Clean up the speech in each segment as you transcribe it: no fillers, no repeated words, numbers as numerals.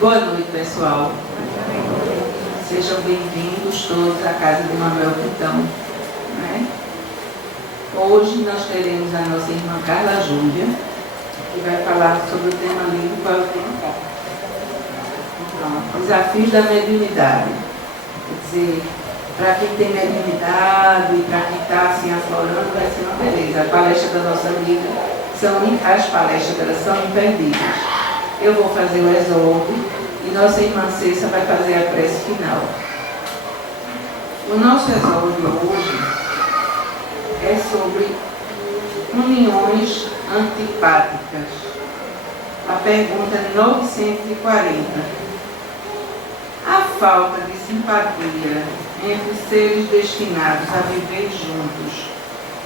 Boa noite, pessoal. Sejam bem-vindos todos à casa de Manuel Quintão. Né? Hoje nós teremos a nossa irmã Carla Júlia, que vai falar sobre o tema livre. Qual é o tema? Então, desafios da mediunidade. Quer dizer, para quem tem mediunidade e para quem está assim aflorando, vai ser uma beleza. A palestra da nossa amiga, as palestras delas são imperdíveis. Eu vou fazer o exórdio e nossa irmã Cessa vai fazer a prece final. O nosso exórdio hoje é sobre uniões antipáticas. A pergunta de 940. A falta de simpatia entre seres destinados a viver juntos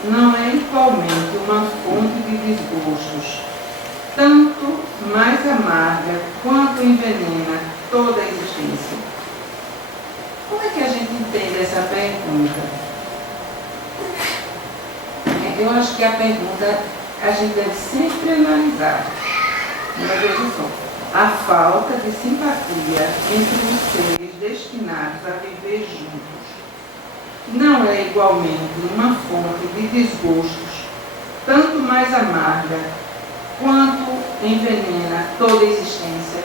não é igualmente uma fonte de desgostos, tanto mais amarga quanto envenena toda a existência? Como é que a gente entende essa pergunta? Eu acho que a pergunta a gente deve sempre analisar. Mas veja só, a falta de simpatia entre os seres destinados a viver juntos não é igualmente uma fonte de desgostos, tanto mais amarga quanto envenena toda a existência.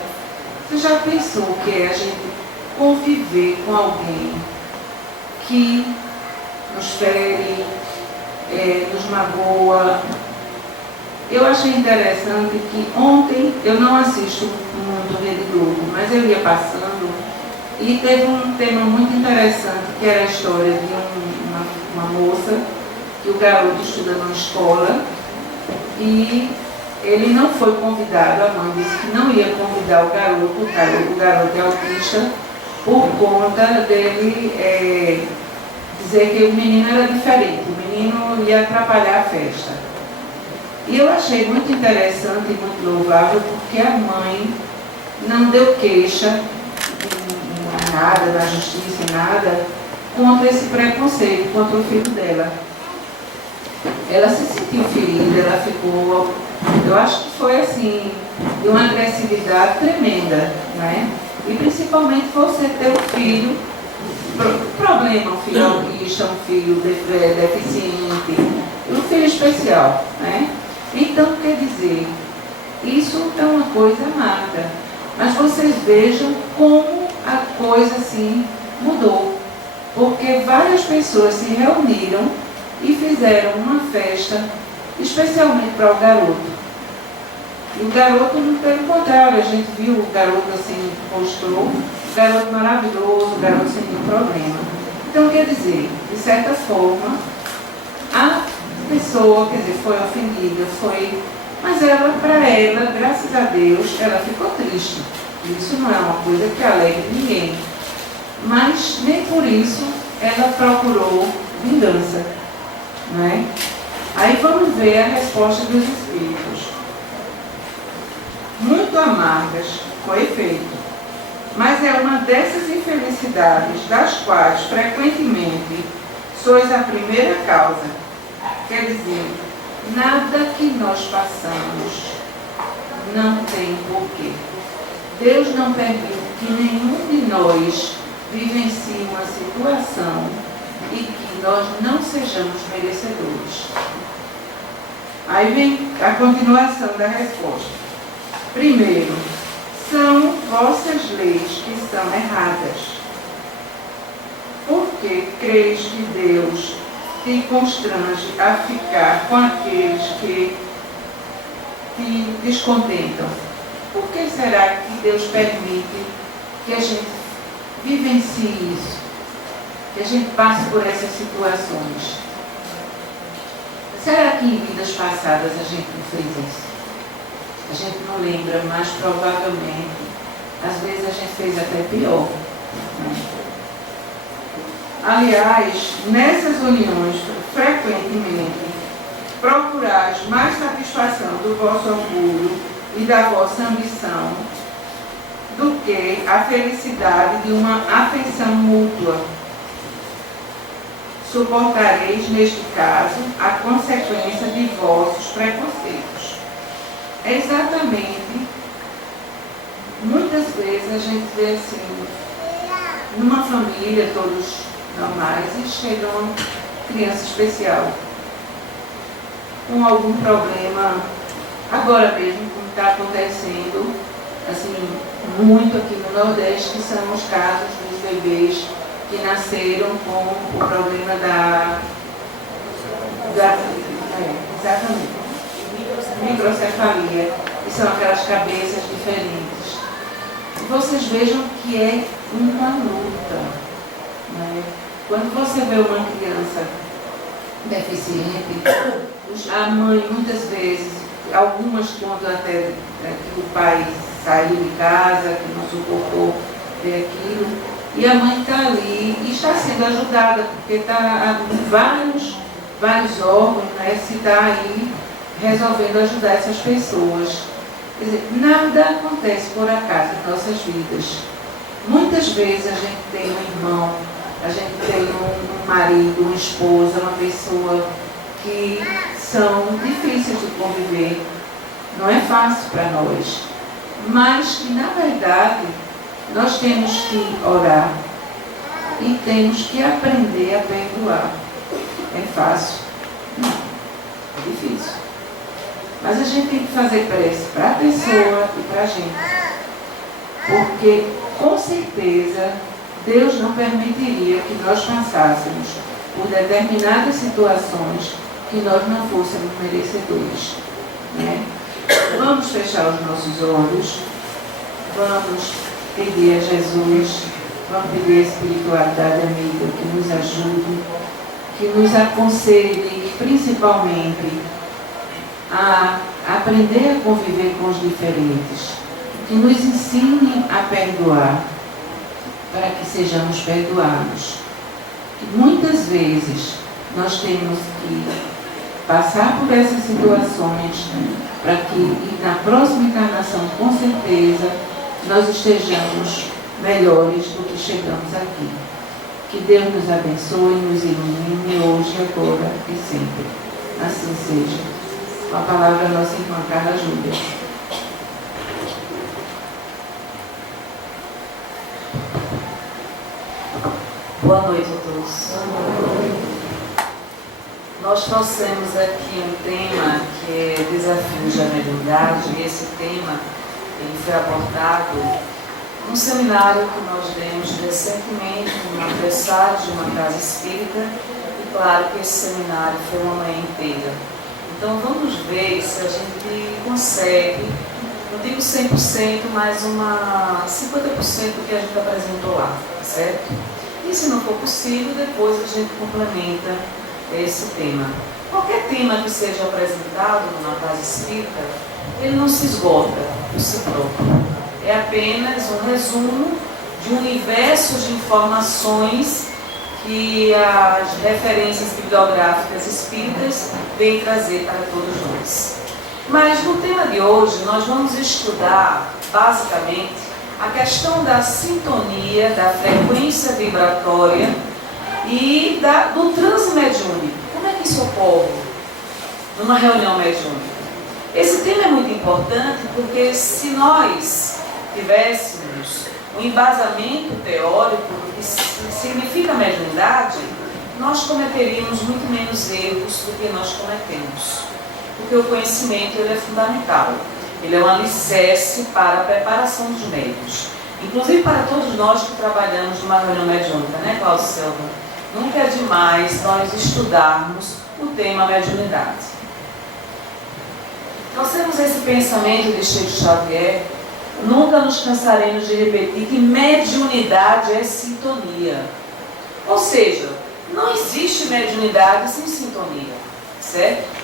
Você já pensou que é a gente conviver com alguém que nos fere, nos magoa? Eu achei interessante que ontem, eu não assisto muito Rede Globo, mas eu ia passando e teve um tema muito interessante, que era a história de uma moça, que o garoto estuda numa escola e ele não foi convidado. A mãe disse que não ia convidar o garoto é autista, por conta dele dizer que o menino era diferente, o menino ia atrapalhar a festa. E eu achei muito interessante e muito louvável, porque a mãe não deu queixa, nada, na justiça, nada, contra esse preconceito, contra o filho dela. Ela se sentiu ferida, ela ficou, eu acho que foi assim, de uma agressividade tremenda, né? E principalmente você ter um filho, problema, um filho autista, um filho deficiente, um filho especial, né? Então, quer dizer, isso é uma coisa amarga. Mas vocês vejam como a coisa assim mudou. Porque várias pessoas se reuniram e fizeram uma festa especialmente para o garoto. E o garoto, pelo contrário, a gente viu o garoto assim, mostrou, o garoto maravilhoso, o garoto sem nenhum problema. Então, quer dizer, de certa forma, a pessoa, quer dizer, foi ofendida, mas ela, para ela, graças a Deus, ela ficou triste. Isso não é uma coisa que alegre ninguém. Mas nem por isso ela procurou vingança, não é? Aí vamos ver a resposta dos espíritos. Muito amargas, com efeito, mas é uma dessas infelicidades das quais frequentemente sois a primeira causa. Quer dizer, nada que nós passamos não tem porquê. Deus não permite que nenhum de nós vivencie uma situação e que nós não sejamos merecedores. Aí vem a continuação da resposta. Primeiro, são vossas leis que são erradas. Porque creis que Deus te constrange a ficar com aqueles que te descontentam? Por que será que Deus permite que a gente vivencie isso? Que a gente passe por essas situações? Será que em vidas passadas a gente não fez isso? A gente não lembra, mas provavelmente, às vezes a gente fez até pior. Aliás, nessas uniões, frequentemente, procurais mais satisfação do vosso orgulho e da vossa ambição do que a felicidade de uma afeição mútua. Suportareis, neste caso, a consequência de vossos preconceitos. É exatamente Muitas vezes a gente vê assim, numa família, todos normais, e chega uma criança especial com algum problema, agora mesmo, como está acontecendo, assim, muito aqui no Nordeste, que são os casos dos bebês que nasceram com o problema exatamente, microcefalia, que são aquelas cabeças diferentes. Vocês vejam que é uma luta, né? Quando você vê uma criança deficiente, a mãe muitas vezes, algumas contam até que o pai saiu de casa, que não suportou ver aquilo, e a mãe está ali e está sendo ajudada, porque está vários órgãos, né, se está aí resolvendo ajudar essas pessoas. Quer dizer, nada acontece por acaso em nossas vidas. Muitas vezes a gente tem um irmão, a gente tem um marido, uma esposa, uma pessoa que são difíceis de conviver, não é fácil para nós, mas que na verdade nós temos que orar e temos que aprender a perdoar. É fácil? Não, é difícil. Mas a gente tem que fazer prece para a pessoa e para a gente, porque com certeza Deus não permitiria que nós passássemos por determinadas situações que nós não fôssemos merecedores, né? Vamos fechar os nossos olhos, vamos pedir a Jesus, vamos pedir a espiritualidade amiga que nos ajude, que nos aconselhe principalmente a aprender a conviver com os diferentes, que nos ensine a perdoar, para que sejamos perdoados. Muitas vezes nós temos que passar por essas situações para que na próxima encarnação, com certeza, nós estejamos melhores do que chegamos aqui. Que Deus nos abençoe, nos ilumine hoje, agora e sempre. Assim seja. Com a palavra nossa irmã Carla Júlia. Boa noite a todos. Nós trouxemos aqui um tema que é Desafios da Mediunidade, e esse tema ele foi abordado num seminário que nós demos recentemente no aniversário de uma casa espírita, e claro que esse seminário foi uma manhã inteira. Então vamos ver se a gente consegue, não digo 100%, mas uma 50% do que a gente apresentou lá, certo? E se não for possível, depois a gente complementa esse tema. Qualquer tema que seja apresentado numa casa espírita, ele não se esgota por si próprio. É apenas um resumo de um universo de informações que as referências bibliográficas espíritas vêm trazer para todos nós. Mas no tema de hoje, nós vamos estudar, basicamente, a questão da sintonia, da frequência vibratória e do transe mediúnico. Como é que isso ocorre numa reunião mediúnica? Esse tema é muito importante porque se nós tivéssemos um embasamento teórico do que significa mediunidade, nós cometeríamos muito menos erros do que nós cometemos. Porque o conhecimento ele é fundamental. Ele é um alicerce para a preparação dos médiuns. Inclusive para todos nós que trabalhamos numa reunião mediúnica, né, Cláudio Silva? Nunca é demais nós estudarmos o tema mediunidade. Nós temos esse pensamento de Chico Xavier, nunca nos cansaremos de repetir que mediunidade é sintonia. Ou seja, não existe mediunidade sem sintonia, certo?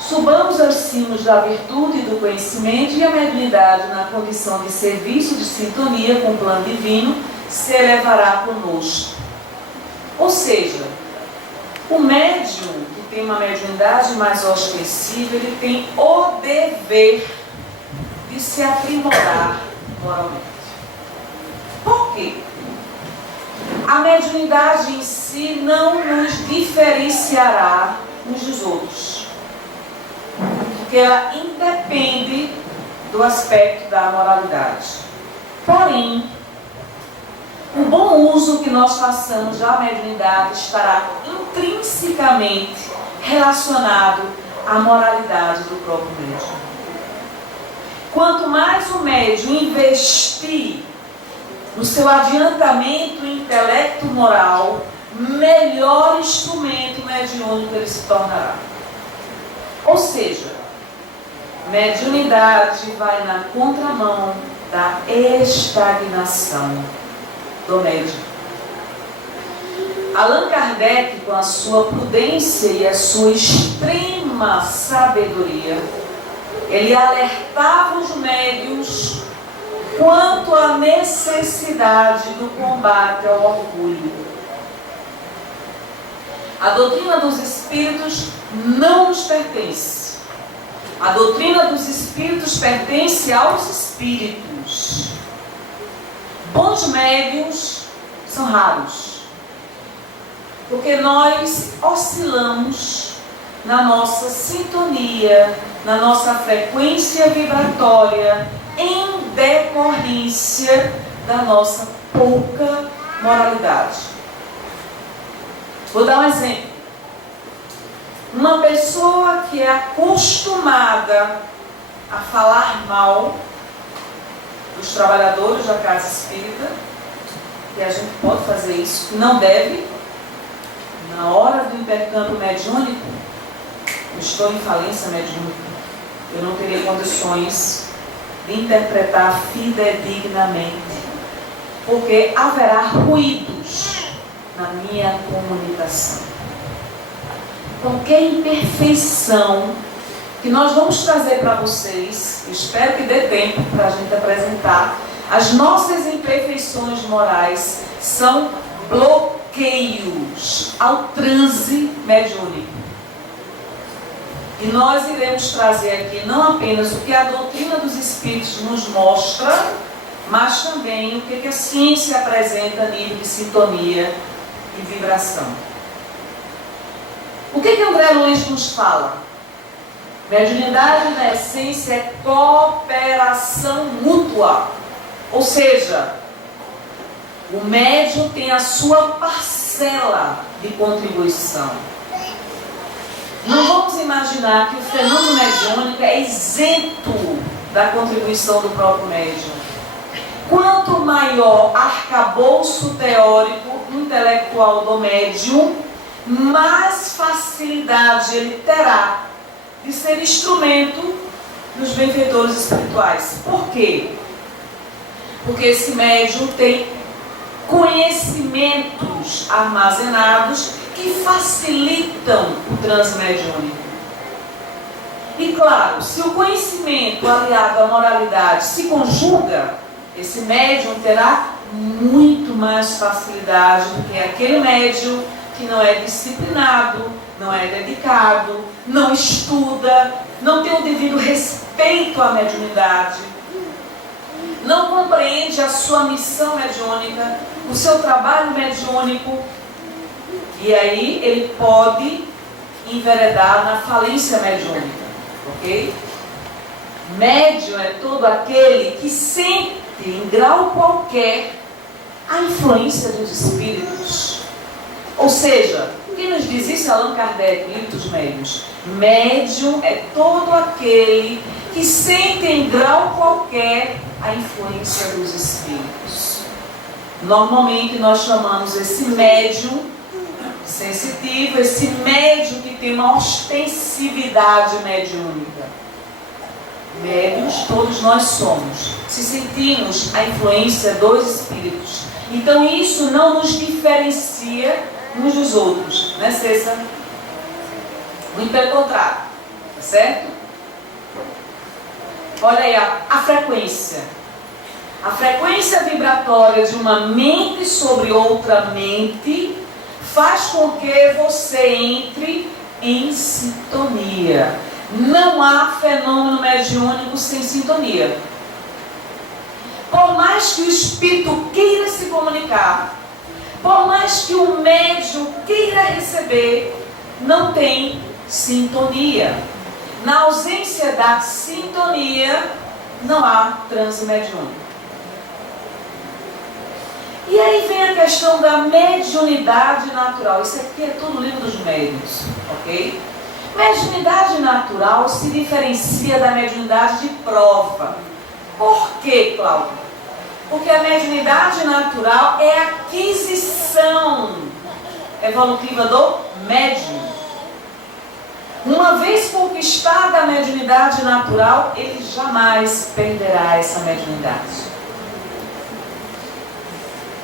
Subamos aos cimos da virtude e do conhecimento, e a mediunidade, na condição de serviço de sintonia com o plano divino, se elevará conosco. Ou seja, o médium que tem uma mediunidade mais ostensiva, ele tem o dever de se aprimorar moralmente. Por quê? A mediunidade em si não nos diferenciará uns dos outros, porque ela independe do aspecto da moralidade. Porém, o bom uso que nós façamos da mediunidade estará intrinsecamente relacionado à moralidade do próprio médium. Quanto mais o médium investir no seu adiantamento intelecto moral, melhor instrumento mediúnico ele se tornará. Ou seja, mediunidade vai na contramão da estagnação do médium. Allan Kardec, com a sua prudência e a sua extrema sabedoria, ele alertava os médiuns quanto à necessidade do combate ao orgulho. A doutrina dos espíritos não nos pertence. A doutrina dos espíritos pertence aos espíritos. Bons médiuns são raros, porque nós oscilamos na nossa sintonia, na nossa frequência vibratória, em decorrência da nossa pouca moralidade. Vou dar um exemplo. Uma pessoa que é acostumada a falar mal dos trabalhadores da casa espírita, que a gente pode fazer isso, não deve, na hora do intercâmbio mediúnico, eu estou em falência mediúnica, eu não teria condições de interpretar fidedignamente, porque haverá ruídos na minha comunicação. Qualquer imperfeição que nós vamos trazer para vocês, espero que dê tempo para a gente apresentar, as nossas imperfeições morais são bloqueios ao transe mediúnico. E nós iremos trazer aqui não apenas o que a doutrina dos espíritos nos mostra, mas também o que a ciência apresenta a nível de sintonia e vibração. O que André Luiz nos fala? Mediunidade, na essência, é cooperação mútua. Ou seja, o médium tem a sua parcela de contribuição. Não vamos imaginar que o fenômeno mediúnico é isento da contribuição do próprio médium. Quanto maior arcabouço teórico, intelectual do médium, mais facilidade ele terá de ser instrumento dos benfeitores espirituais. Por quê? Porque esse médium tem conhecimentos armazenados que facilitam o transmediúnico. E claro, se o conhecimento aliado à moralidade se conjuga, esse médium terá muito mais facilidade do que aquele médium que não é disciplinado, não é dedicado, não estuda, não tem o devido respeito à mediunidade, não compreende a sua missão mediúnica, o seu trabalho mediúnico, e aí ele pode enveredar na falência mediúnica, ok? Médium é todo aquele que sente, em grau qualquer, a influência dos espíritos. Ou seja, o que nos diz isso Allan Kardec, livro dos médiuns? Médium é todo aquele que sente em grau qualquer a influência dos espíritos. Normalmente nós chamamos esse médium sensitivo, esse médium que tem uma ostensividade mediúnica. Médiuns todos nós somos, se sentimos a influência dos espíritos. Então isso não nos diferencia uns dos outros, né, César? Muito pelo contrário, tá certo? Olha aí a frequência. A frequência vibratória de uma mente sobre outra mente faz com que você entre em sintonia. Não há fenômeno mediúnico sem sintonia. Por mais que o espírito queira se comunicar, por mais que o médium queira receber, não tem sintonia. Na ausência da sintonia, não há transe mediúnico. E aí vem a questão da mediunidade natural. Isso aqui é tudo livro dos médiuns, ok? Mediunidade natural se diferencia da mediunidade de prova. Por quê, Cláudia? Porque a mediunidade natural é a aquisição evolutiva do médium. Uma vez conquistada a mediunidade natural, ele jamais perderá essa mediunidade.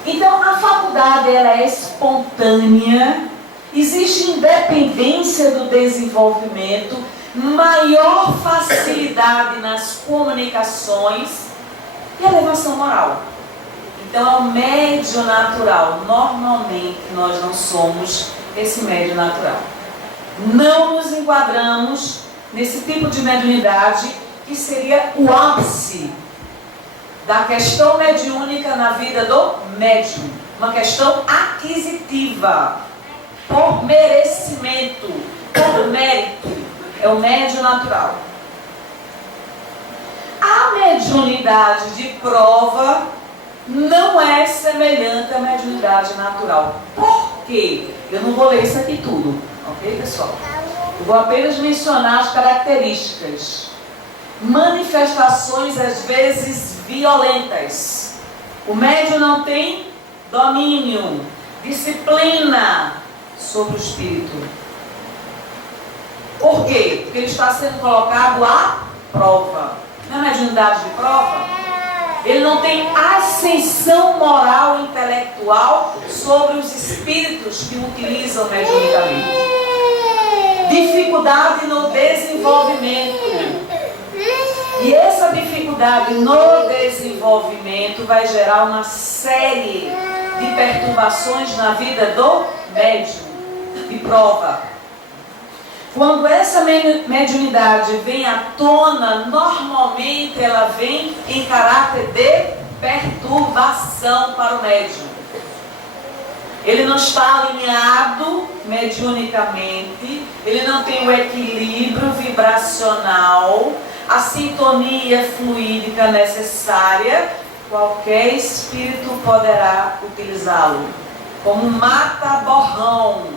Então, a faculdade ela é espontânea, existe independência do desenvolvimento, maior facilidade nas comunicações e elevação moral. Então, é o médio natural. Normalmente, nós não somos esse médio natural. Não nos enquadramos nesse tipo de mediunidade que seria o ápice da questão mediúnica na vida do médium. Uma questão aquisitiva, por merecimento, por mérito. É o médio natural. A mediunidade de prova não é semelhante à mediunidade natural. Por quê? Eu não vou ler isso aqui tudo, ok, pessoal? Eu vou apenas mencionar as características. Manifestações às vezes violentas. O médium não tem domínio, disciplina sobre o espírito. Por quê? Porque ele está sendo colocado à prova. Na mediunidade de prova, ele não tem ascensão moral e intelectual sobre os espíritos que o utilizam mediunicamente. Dificuldade no desenvolvimento. E essa dificuldade no desenvolvimento vai gerar uma série de perturbações na vida do médium de prova. Quando essa mediunidade vem à tona, normalmente ela vem em caráter de perturbação para o médium. Ele não está alinhado mediunicamente, ele não tem o equilíbrio vibracional, a sintonia fluídica necessária. Qualquer espírito poderá utilizá-lo como mata-borrão.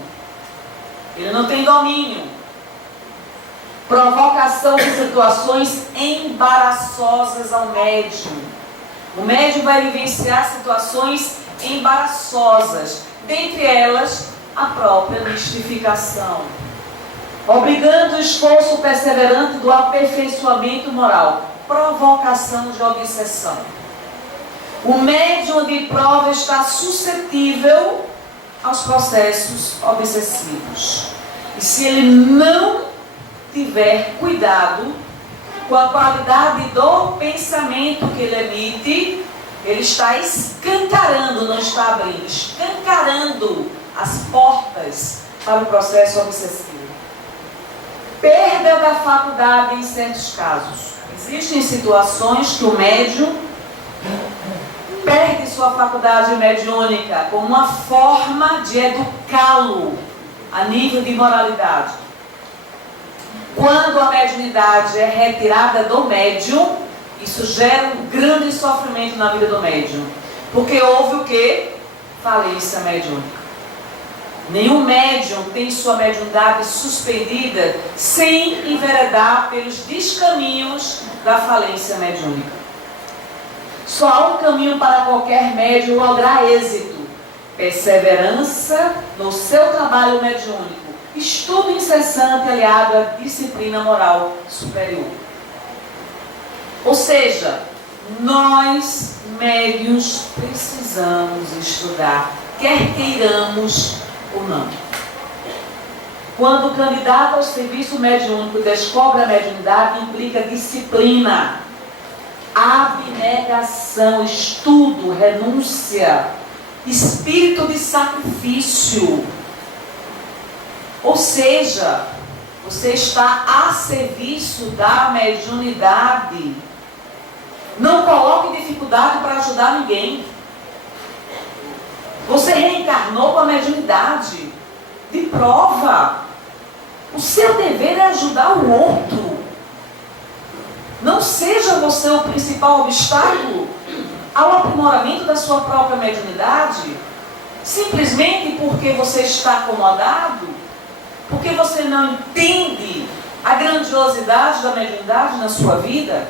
Ele não tem domínio. Provocação de situações embaraçosas ao médium. O médium vai vivenciar situações embaraçosas, dentre elas a própria mistificação, obrigando o esforço perseverante do aperfeiçoamento moral, provocação de obsessão. O médium de prova está suscetível aos processos obsessivos. E se ele não tiver cuidado com a qualidade do pensamento que ele emite, ele está escancarando, não está abrindo, escancarando as portas para o processo obsessivo. Perda da faculdade em certos casos. Existem situações que o médium perde sua faculdade mediúnica como uma forma de educá-lo a nível de moralidade. Quando a mediunidade é retirada do médium, isso gera um grande sofrimento na vida do médium. Porque houve o quê? Falência mediúnica. Nenhum médium tem sua mediunidade suspendida sem enveredar pelos descaminhos da falência mediúnica. Só há um caminho para qualquer médium lograr êxito: perseverança no seu trabalho mediúnico, estudo incessante aliado à disciplina moral superior. Ou seja, nós médiuns precisamos estudar, quer queiramos ou não. Quando o candidato ao serviço mediúnico descobre a mediunidade, implica disciplina, abnegação, estudo, renúncia, espírito de sacrifício. Ou seja, você está a serviço da mediunidade. Não coloque dificuldade para ajudar ninguém. Você reencarnou com a mediunidade de prova. O seu dever é ajudar o outro. Não seja você o principal obstáculo ao aprimoramento da sua própria mediunidade, simplesmente porque você está acomodado, porque você não entende a grandiosidade da mediunidade na sua vida.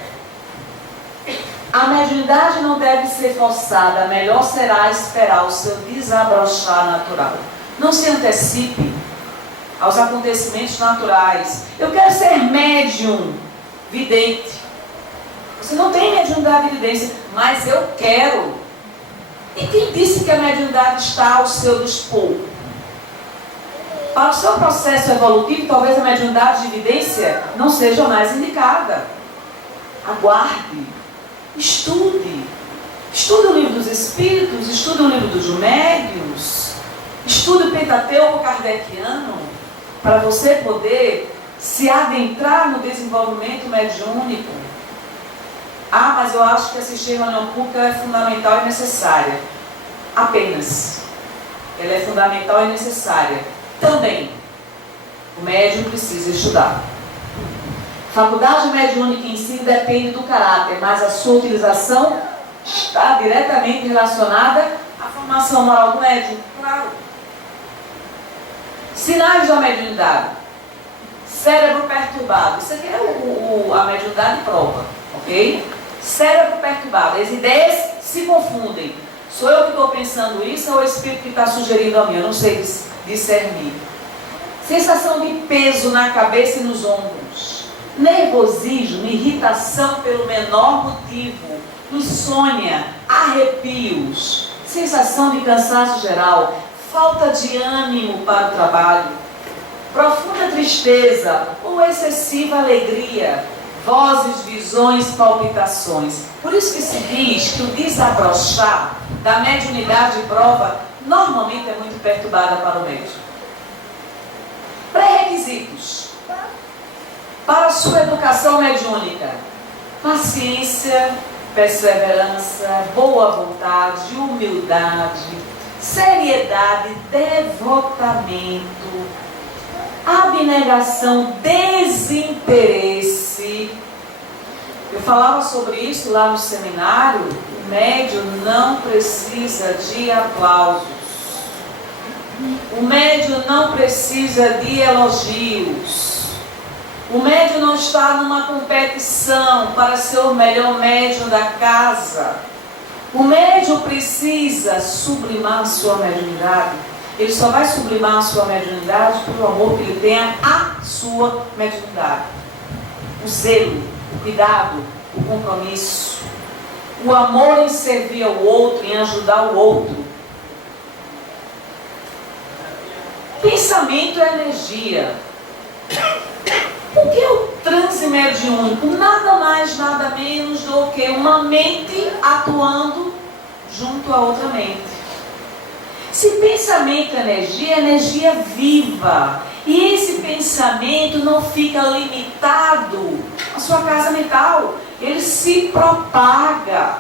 A mediunidade não deve ser forçada, melhor será esperar o seu desabrochar natural. Não se antecipe aos acontecimentos naturais. Eu quero ser médium, vidente. Você não tem mediunidade e evidência, mas eu quero. E quem disse que a mediunidade está ao seu dispor? Para o seu processo evolutivo, talvez a mediunidade de evidência não seja mais indicada. Aguarde, estude. Estude o livro dos Espíritos, estude o livro dos Médiuns, estude o Pentateuco kardeciano, para você poder se adentrar no desenvolvimento mediúnico. Ah, mas eu acho que assistir a reunião pública é fundamental e necessária. Apenas. Ela é fundamental e necessária. Também. O médium precisa estudar. Faculdade mediúnica em si depende do caráter, mas a sua utilização está diretamente relacionada à formação moral do médium. Claro. Sinais da mediunidade. Cérebro perturbado. Isso aqui é a mediunidade prova, ok? Cérebro perturbado. As ideias se confundem. Sou eu que estou pensando isso ou é o espírito que está sugerindo a mim? Eu não sei discernir. Sensação de peso na cabeça e nos ombros. Nervosismo, irritação pelo menor motivo. Insônia, arrepios. Sensação de cansaço geral. Falta de ânimo para o trabalho. Profunda tristeza ou excessiva alegria. Vozes, visões, palpitações. Por isso que se diz que o desabrochar da mediunidade prova normalmente é muito perturbada para o médium. Pré-requisitos para a sua educação mediúnica: paciência, perseverança, boa vontade, humildade, seriedade, devotamento, abnegação, desinteresse. Eu falava sobre isso lá no seminário. O médium não precisa de aplausos. O médium não precisa de elogios. O médium não está numa competição para ser o melhor médium da casa. O médium precisa sublimar a sua mediunidade. Ele só vai sublimar a sua mediunidade pelo amor que ele tenha à sua mediunidade. O zelo, o cuidado, o compromisso. O amor em servir ao outro, em ajudar o outro. Pensamento é energia. O que é o transe mediúnico? Nada mais, nada menos do que uma mente atuando junto a outra mente. Se pensamento é energia viva. E esse pensamento não fica limitado à sua casa mental. Ele se propaga.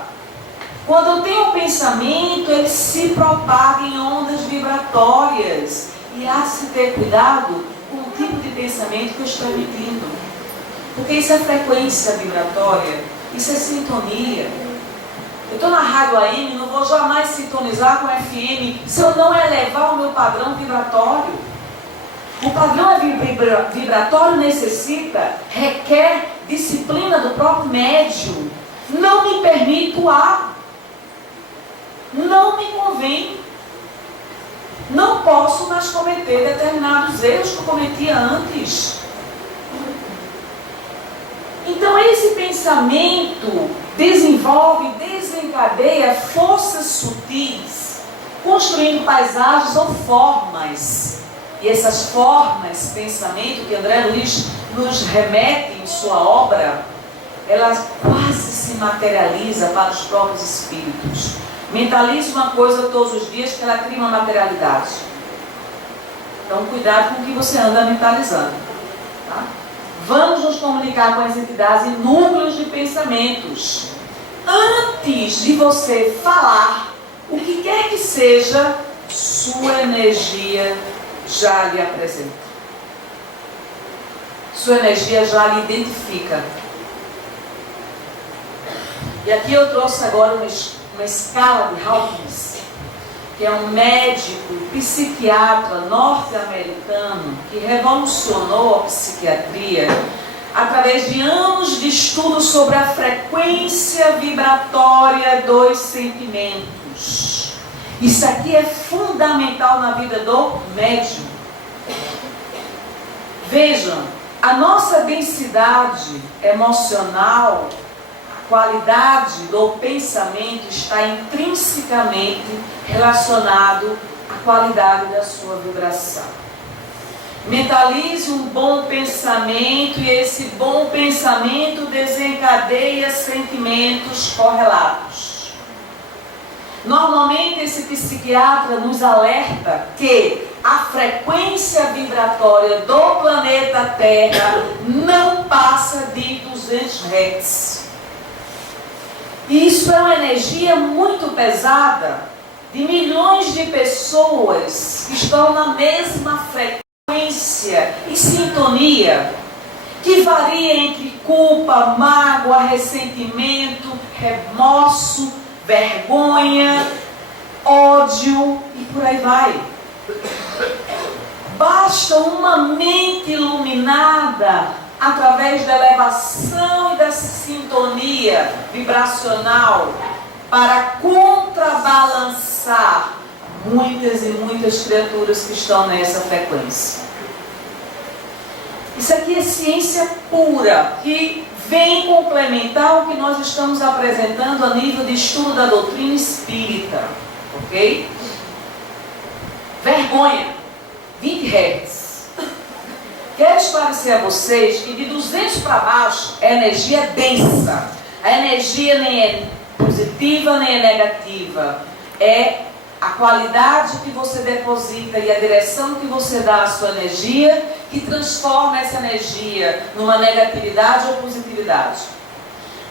Quando eu tenho um pensamento, ele se propaga em ondas vibratórias. E há de se ter cuidado com o tipo de pensamento que eu estou emitindo. Porque isso é frequência vibratória, isso é sintonia. Eu estou na rádio AM, não vou jamais sintonizar com FM se eu não elevar o meu padrão vibratório. O padrão vibratório requer disciplina do próprio médium. Não me permito não me convém. Não posso mais cometer determinados erros que eu cometia antes. Então esse pensamento desencadeia forças sutis, construindo paisagens ou formas. E essas formas, pensamento que André Luiz nos remete em sua obra, ela quase se materializa para os próprios espíritos. Mentalize uma coisa todos os dias que ela cria uma materialidade. Então cuidado com o que você anda mentalizando. Tá? Vamos nos comunicar com as entidades em núcleos de pensamentos. Antes de você falar, o que quer que seja, sua energia já lhe apresenta. Sua energia já lhe identifica. E aqui eu trouxe agora uma escala de Hawkins, que é um médico psiquiatra norte-americano que revolucionou a psiquiatria através de anos de estudo sobre a frequência vibratória dos sentimentos. Isso aqui é fundamental na vida do médium. Vejam, a nossa densidade emocional, a qualidade do pensamento está intrinsecamente relacionado à qualidade da sua vibração. Mentalize um bom pensamento e esse bom pensamento desencadeia sentimentos correlatos. Normalmente esse psiquiatra nos alerta que a frequência vibratória do planeta Terra não passa de 200 Hz. E isso é uma energia muito pesada de milhões de pessoas que estão na mesma frequência e sintonia, que varia entre culpa, mágoa, ressentimento, remorso, vergonha, ódio e por aí vai. Basta uma mente iluminada através da elevação e da sintonia vibracional para contrabalançar muitas e muitas criaturas que estão nessa frequência. Isso aqui é ciência pura, que vem complementar o que nós estamos apresentando a nível de estudo da doutrina espírita, ok? Vergonha, 20 Hz. Quero esclarecer a vocês que de 200 para baixo é energia densa. A energia nem é positiva nem é negativa. É a qualidade que você deposita e a direção que você dá à sua energia que transforma essa energia numa negatividade ou positividade.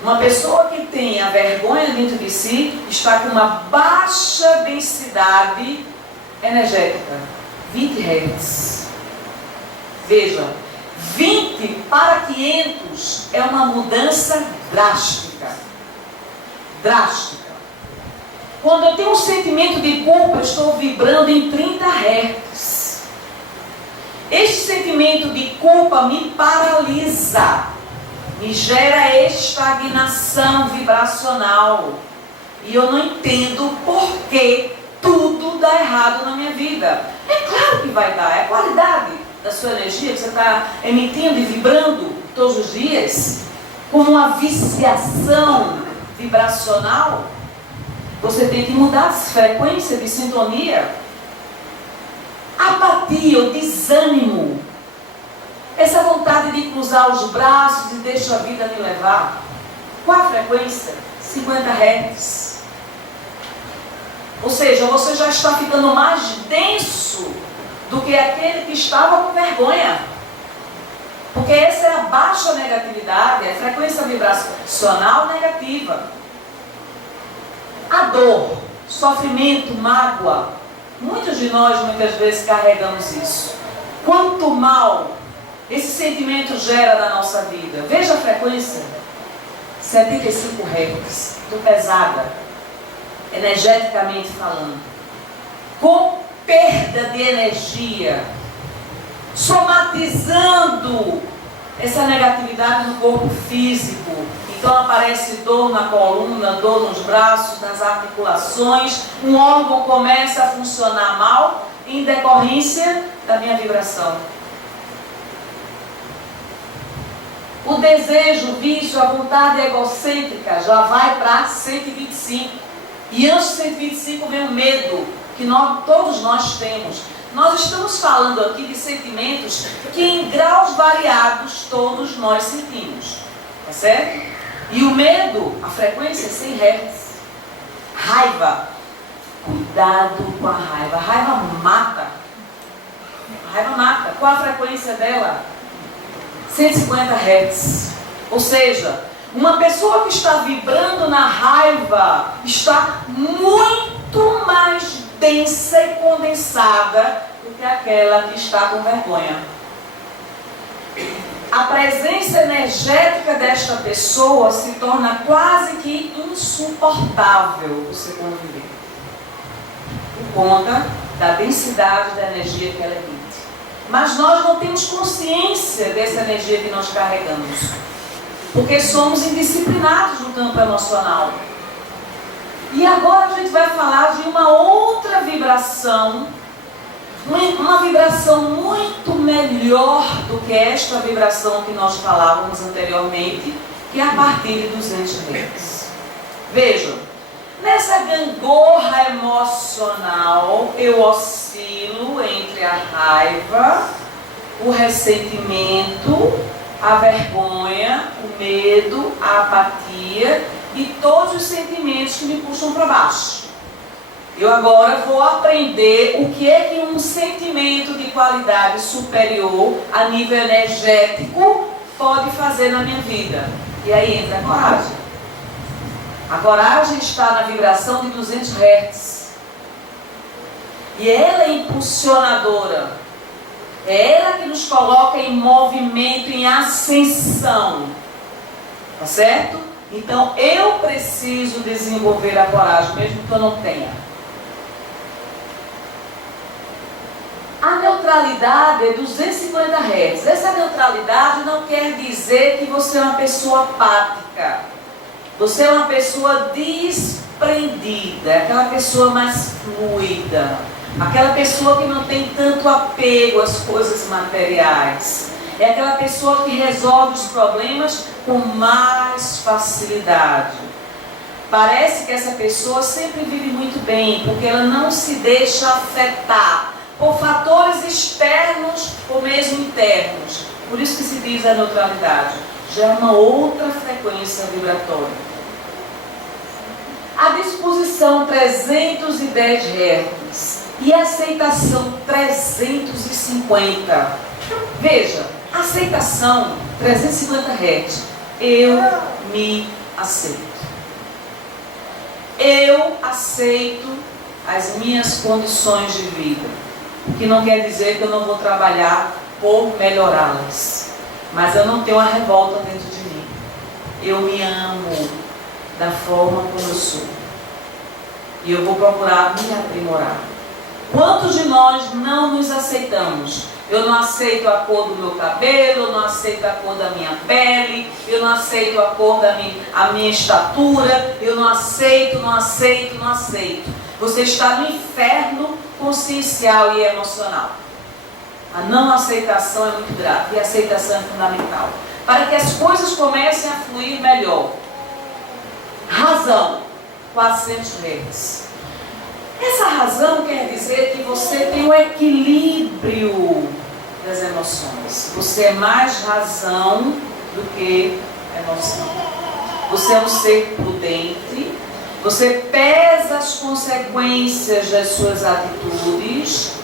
Uma pessoa que tem a vergonha dentro de si está com uma baixa densidade energética, 20 Hz. Veja, 20 para 500 é uma mudança drástica. Drástica. Quando eu tenho um sentimento de culpa, eu estou vibrando em 30 Hz. Este sentimento de culpa me paralisa, me gera estagnação vibracional. E eu não entendo por que tudo dá errado na minha vida. É claro que vai dar, é a qualidade da sua energia que você está emitindo e vibrando todos os dias, como uma viciação vibracional. Você tem que mudar de frequência, de sintonia. Apatia, o desânimo, essa vontade de cruzar os braços e deixar a vida me levar. Qual a frequência? 50 Hz. Ou seja, você já está ficando mais denso do que aquele que estava com vergonha. Porque essa é a baixa negatividade, é a frequência vibracional negativa. A dor, sofrimento, mágoa, muitos de nós muitas vezes carregamos isso. Quanto mal esse sentimento gera na nossa vida. Veja a frequência, 75 Hz, muito pesada, energeticamente falando, com perda de energia, somatizando essa negatividade no corpo físico. Então aparece dor na coluna, dor nos braços, nas articulações, um órgão começa a funcionar mal em decorrência da minha vibração. O desejo, o vício, a vontade egocêntrica já vai para 125. E antes de 125 vem o medo, que todos nós temos. Nós estamos falando aqui de sentimentos que em graus variados todos nós sentimos. Tá certo? E o medo, a frequência é 100 Hz. Raiva. Cuidado com a raiva. A raiva mata. A raiva mata. Qual a frequência dela? 150 Hz. Ou seja, uma pessoa que está vibrando na raiva está muito mais densa e condensada do que aquela que está com vergonha. a presença energética desta pessoa se torna quase que insuportável você conviver, por conta da densidade da energia que ela emite. Mas nós não temos consciência dessa energia que nós carregamos, porque somos indisciplinados no campo emocional. E agora a gente vai falar de uma outra vibração, uma vibração muito melhor do que esta vibração que nós falávamos anteriormente, que é a partir de 200 Hz. Vejam, nessa gangorra emocional eu oscilo entre a raiva, o ressentimento, a vergonha, o medo, a apatia e todos os sentimentos que me puxam para baixo. Eu agora vou aprender o que é que um sentimento de qualidade superior a nível energético pode fazer na minha vida. E aí entra a coragem. A coragem está na vibração de 200 Hz. E ela é impulsionadora. É ela que nos coloca em movimento, em ascensão. Tá certo? Então eu preciso desenvolver a coragem, mesmo que eu não tenha. A neutralidade é 250 Hz. Essa neutralidade não quer dizer que você é uma pessoa apática. Você é uma pessoa desprendida, aquela pessoa mais fluida, aquela pessoa que não tem tanto apego às coisas materiais. É aquela pessoa que resolve os problemas com mais facilidade. Parece que essa pessoa sempre vive muito bem, porque ela não se deixa afetar por fatores externos ou mesmo internos. Por isso que se diz a neutralidade. Já é uma outra frequência vibratória. A disposição 310 Hz e a aceitação 350. Veja, aceitação 350 Hz. Eu me aceito. Eu aceito as minhas condições de vida. O que não quer dizer que eu não vou trabalhar por melhorá-las. Mas eu não tenho uma revolta dentro de mim. Eu me amo da forma como eu sou. E eu vou procurar me aprimorar. Quantos de nós não nos aceitamos? Eu não aceito a cor do meu cabelo, eu não aceito a cor da minha pele, eu não aceito a cor da minha estatura, eu não aceito. Você está no inferno consciencial e emocional. A não aceitação é muito grave e a aceitação é fundamental para que as coisas comecem a fluir melhor. Razão, 400 Hz. Essa razão quer dizer que você tem um equilíbrio das emoções. Você é mais razão do que emoção. Você é um ser prudente. Você pesa as consequências das suas atitudes.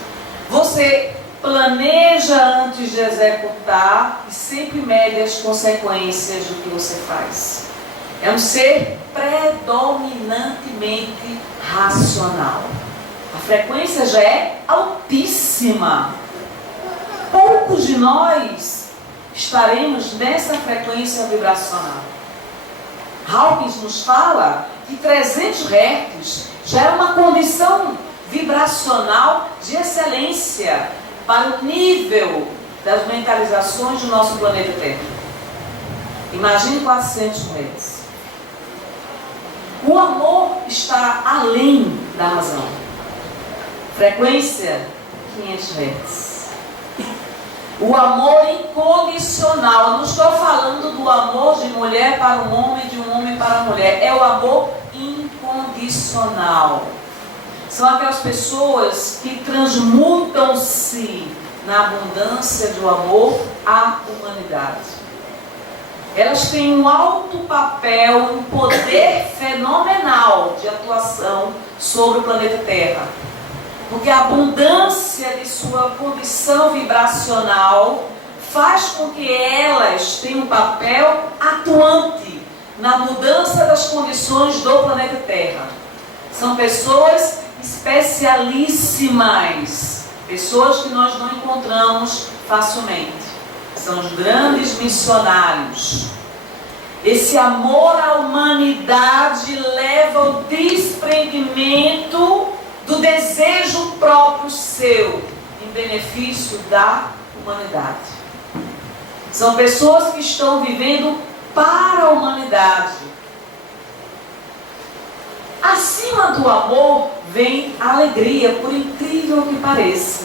Você planeja antes de executar e sempre mede as consequências do que você faz. É um ser predominantemente racional. A frequência já é altíssima. Poucos de nós estaremos nessa frequência vibracional. Hawkins nos fala que 300 Hz já é uma condição vibracional de excelência para o nível das mentalizações do nosso planeta Terra. Imagine 400 Hz. O amor está além da razão. Frequência 500 Hz. O amor incondicional. Eu não estou falando do amor de mulher para um homem, de um homem para a mulher. É o amor incondicional. São aquelas pessoas que transmutam-se na abundância do amor à humanidade. Elas têm um alto papel, um poder fenomenal de atuação sobre o planeta Terra. Porque a abundância de sua condição vibracional faz com que elas tenham um papel atuante na mudança das condições do planeta Terra. São pessoas especialíssimas, pessoas que nós não encontramos facilmente. são os grandes missionários. Esse amor à humanidade leva ao desprendimento do desejo próprio seu, em benefício da humanidade. São pessoas que estão vivendo para a humanidade. Acima do amor vem a alegria, por incrível que pareça.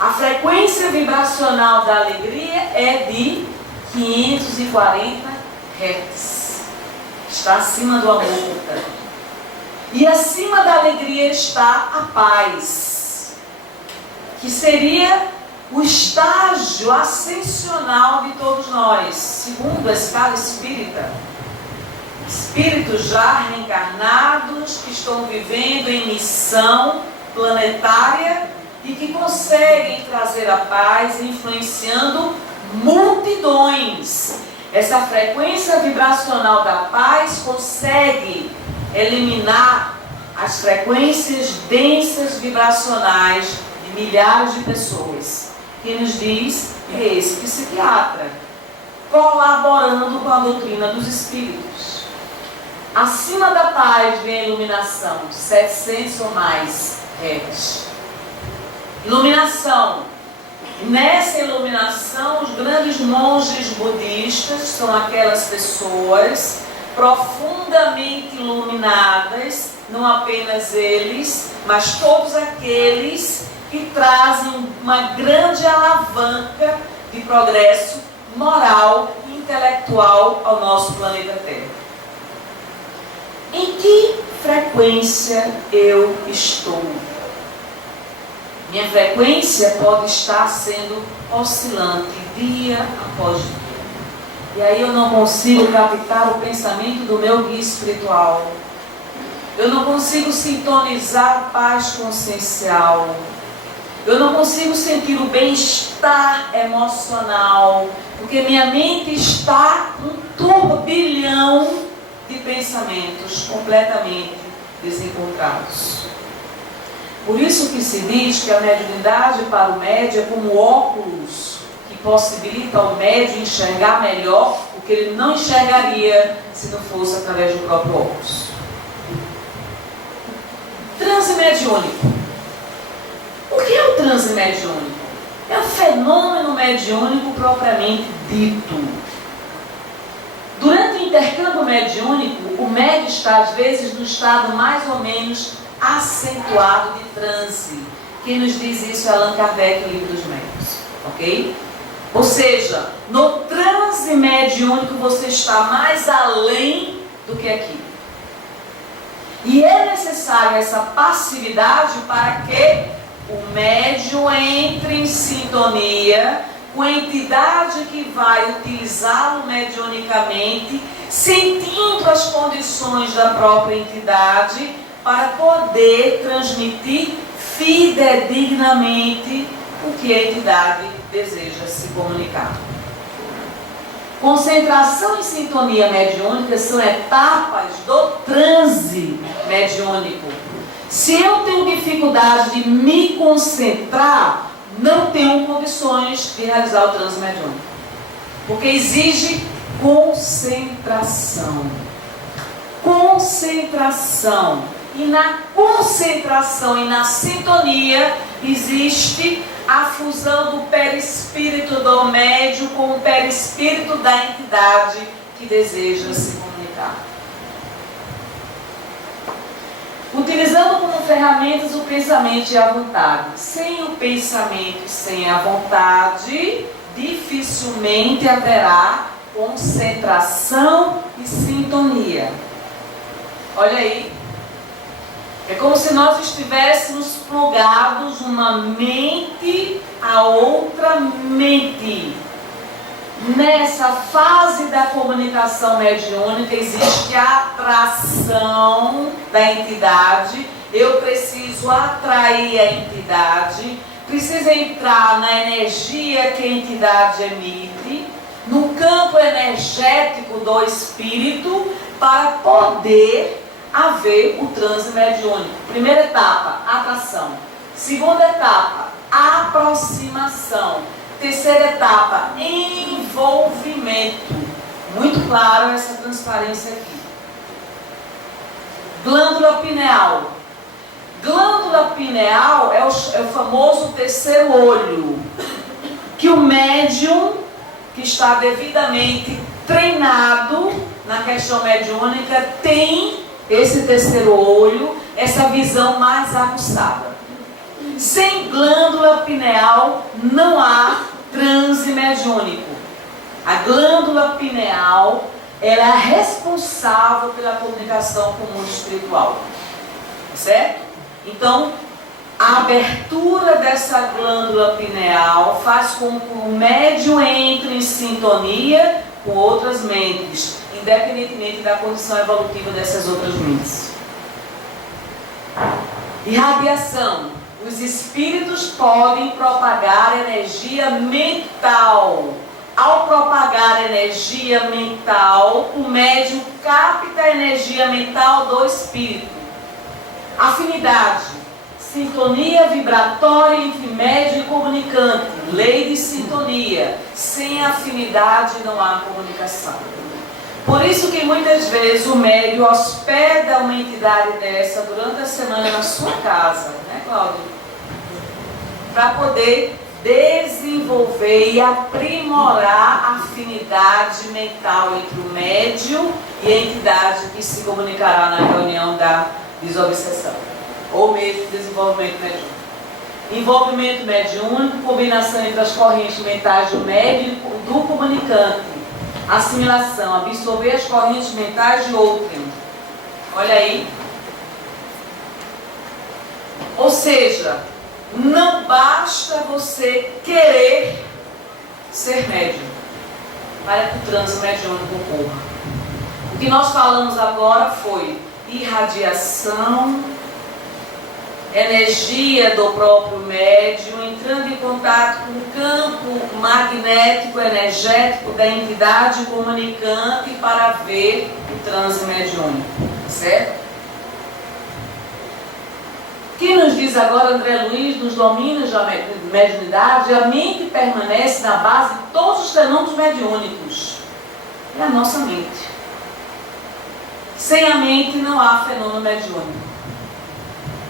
A frequência vibracional da alegria é de 540 Hz. Está acima do amor, portanto. E acima da alegria está a paz, que seria o estágio ascensional de todos nós, segundo a escala espírita. Espíritos já reencarnados que estão vivendo em missão planetária e que conseguem trazer a paz, influenciando multidões. Essa frequência vibracional da paz consegue eliminar as frequências densas vibracionais de milhares de pessoas. Quem nos diz é esse psiquiatra, colaborando com a doutrina dos espíritos. Acima da paz vem a iluminação, 700 ou mais Hz. Iluminação. Nessa iluminação, os grandes monges budistas são aquelas pessoas profundamente iluminadas, não apenas eles, mas todos aqueles que trazem uma grande alavanca de progresso moral e intelectual ao nosso planeta Terra. Em que frequência eu estou? Minha frequência pode estar sendo oscilante dia após dia. E aí eu não consigo captar o pensamento do meu guia espiritual. Eu não consigo sintonizar a paz consciencial. Eu não consigo sentir o bem-estar emocional, porque minha mente está um turbilhão de pensamentos completamente desencontrados. Por isso que se diz que a mediunidade para o médium é como óculos que possibilita ao médium enxergar melhor o que ele não enxergaria se não fosse através do próprio óculos. Transe mediúnico. O que é o transe mediúnico? É o fenômeno mediúnico propriamente dito. Durante o intercâmbio mediúnico, o médium está às vezes no estado mais ou menos acentuado de transe. Quem nos diz isso é Allan Kardec, o Livro dos Médiuns, ok? Ou seja, no transe mediúnico você está mais além do que aqui. E é necessário essa passividade para que o médium entre em sintonia com a entidade que vai utilizá-lo mediunicamente, sentindo as condições da própria entidade, para poder transmitir fidedignamente o que a entidade deseja se comunicar. Concentração e sintonia mediúnica são etapas do transe mediúnico. Se eu tenho dificuldade de me concentrar, não tenho condições de realizar o transe mediúnico, porque exige concentração. Concentração. E na concentração e na sintonia existe a fusão do perispírito do médium com o perispírito da entidade que deseja se comunicar. Utilizando como ferramentas o pensamento e a vontade. Sem o pensamento e sem a vontade, dificilmente haverá concentração e sintonia. Olha aí. É como se nós estivéssemos plugados uma mente a outra mente. Nessa fase da comunicação mediúnica existe a atração da entidade. Eu preciso atrair a entidade, preciso entrar na energia que a entidade emite, no campo energético do espírito, para poder haver o transe mediúnico. Primeira etapa, atração. Segunda etapa, aproximação. Terceira etapa, envolvimento. Muito claro essa transparência aqui. Glândula pineal. Glândula pineal é o famoso terceiro olho, que o médium que está devidamente treinado na questão mediúnica tem esse terceiro olho, essa visão mais aguçada. Sem glândula pineal não há transe mediúnico. A glândula pineal ela é a responsável pela comunicação com o mundo espiritual. Certo? Então, a abertura dessa glândula pineal faz com que o médium entre em sintonia com outras mentes, independentemente da condição evolutiva dessas outras mentes. Irradiação. Os espíritos podem propagar energia mental. Ao propagar energia mental, o médium capta a energia mental do espírito. Afinidade. Sintonia vibratória entre médium e comunicante. Lei de sintonia. Sem afinidade não há comunicação. Por isso que muitas vezes o médium hospeda uma entidade dessa durante a semana na sua casa, né, Cláudio? Para poder desenvolver e aprimorar a afinidade mental entre o médium e a entidade que se comunicará na reunião da desobsessão, ou mesmo desenvolvimento mediúnico. Envolvimento mediúnico, combinação entre as correntes mentais do médium e do comunicante. Assimilação, absorver as correntes mentais de outrem. Olha aí. Ou seja, não basta você querer ser médium para que o transe mediúnico ocorra. O que nós falamos agora foi irradiação, energia do próprio médium entrando em contato com o campo magnético energético da entidade comunicante para ver o transe mediúnico, certo? Que nos diz agora André Luiz, nos domínios da mediunidade, a mente permanece na base de todos os fenômenos mediúnicos. É a nossa mente. Sem a mente não há fenômeno mediúnico.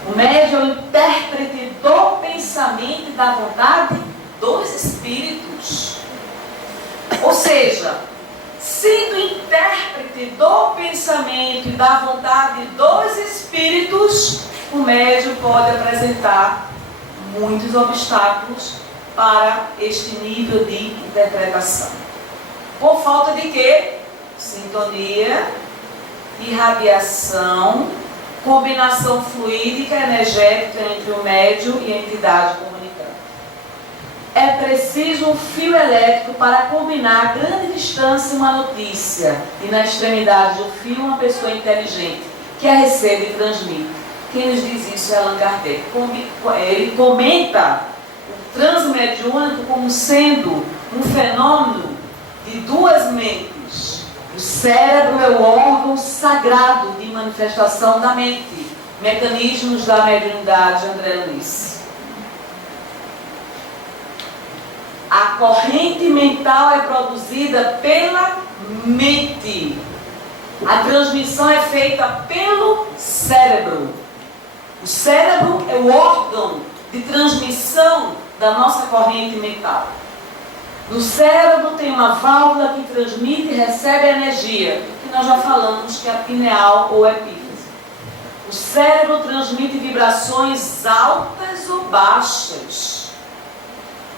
O médium é o intérprete do pensamento e da vontade dos espíritos. Ou seja, sendo intérprete do pensamento e da vontade dos espíritos, o médium pode apresentar muitos obstáculos para este nível de interpretação. Por falta de quê? Sintonia, irradiação, combinação fluídica energética entre o médium e a entidade comunicante. É preciso um fio elétrico para combinar a grande distância uma notícia e na extremidade do fio uma pessoa inteligente que a recebe e transmite. Quem nos diz isso é Allan Kardec. Ele comenta o transe mediúnico como sendo um fenômeno de duas mentes. O cérebro é o órgão sagrado de manifestação da mente. Mecanismos da mediunidade, André Luiz. A corrente mental é produzida pela mente. A transmissão é feita pelo cérebro. O cérebro é o órgão de transmissão da nossa corrente mental. No cérebro tem uma válvula que transmite e recebe energia, que nós já falamos que é a pineal ou epífise. O cérebro transmite vibrações altas ou baixas.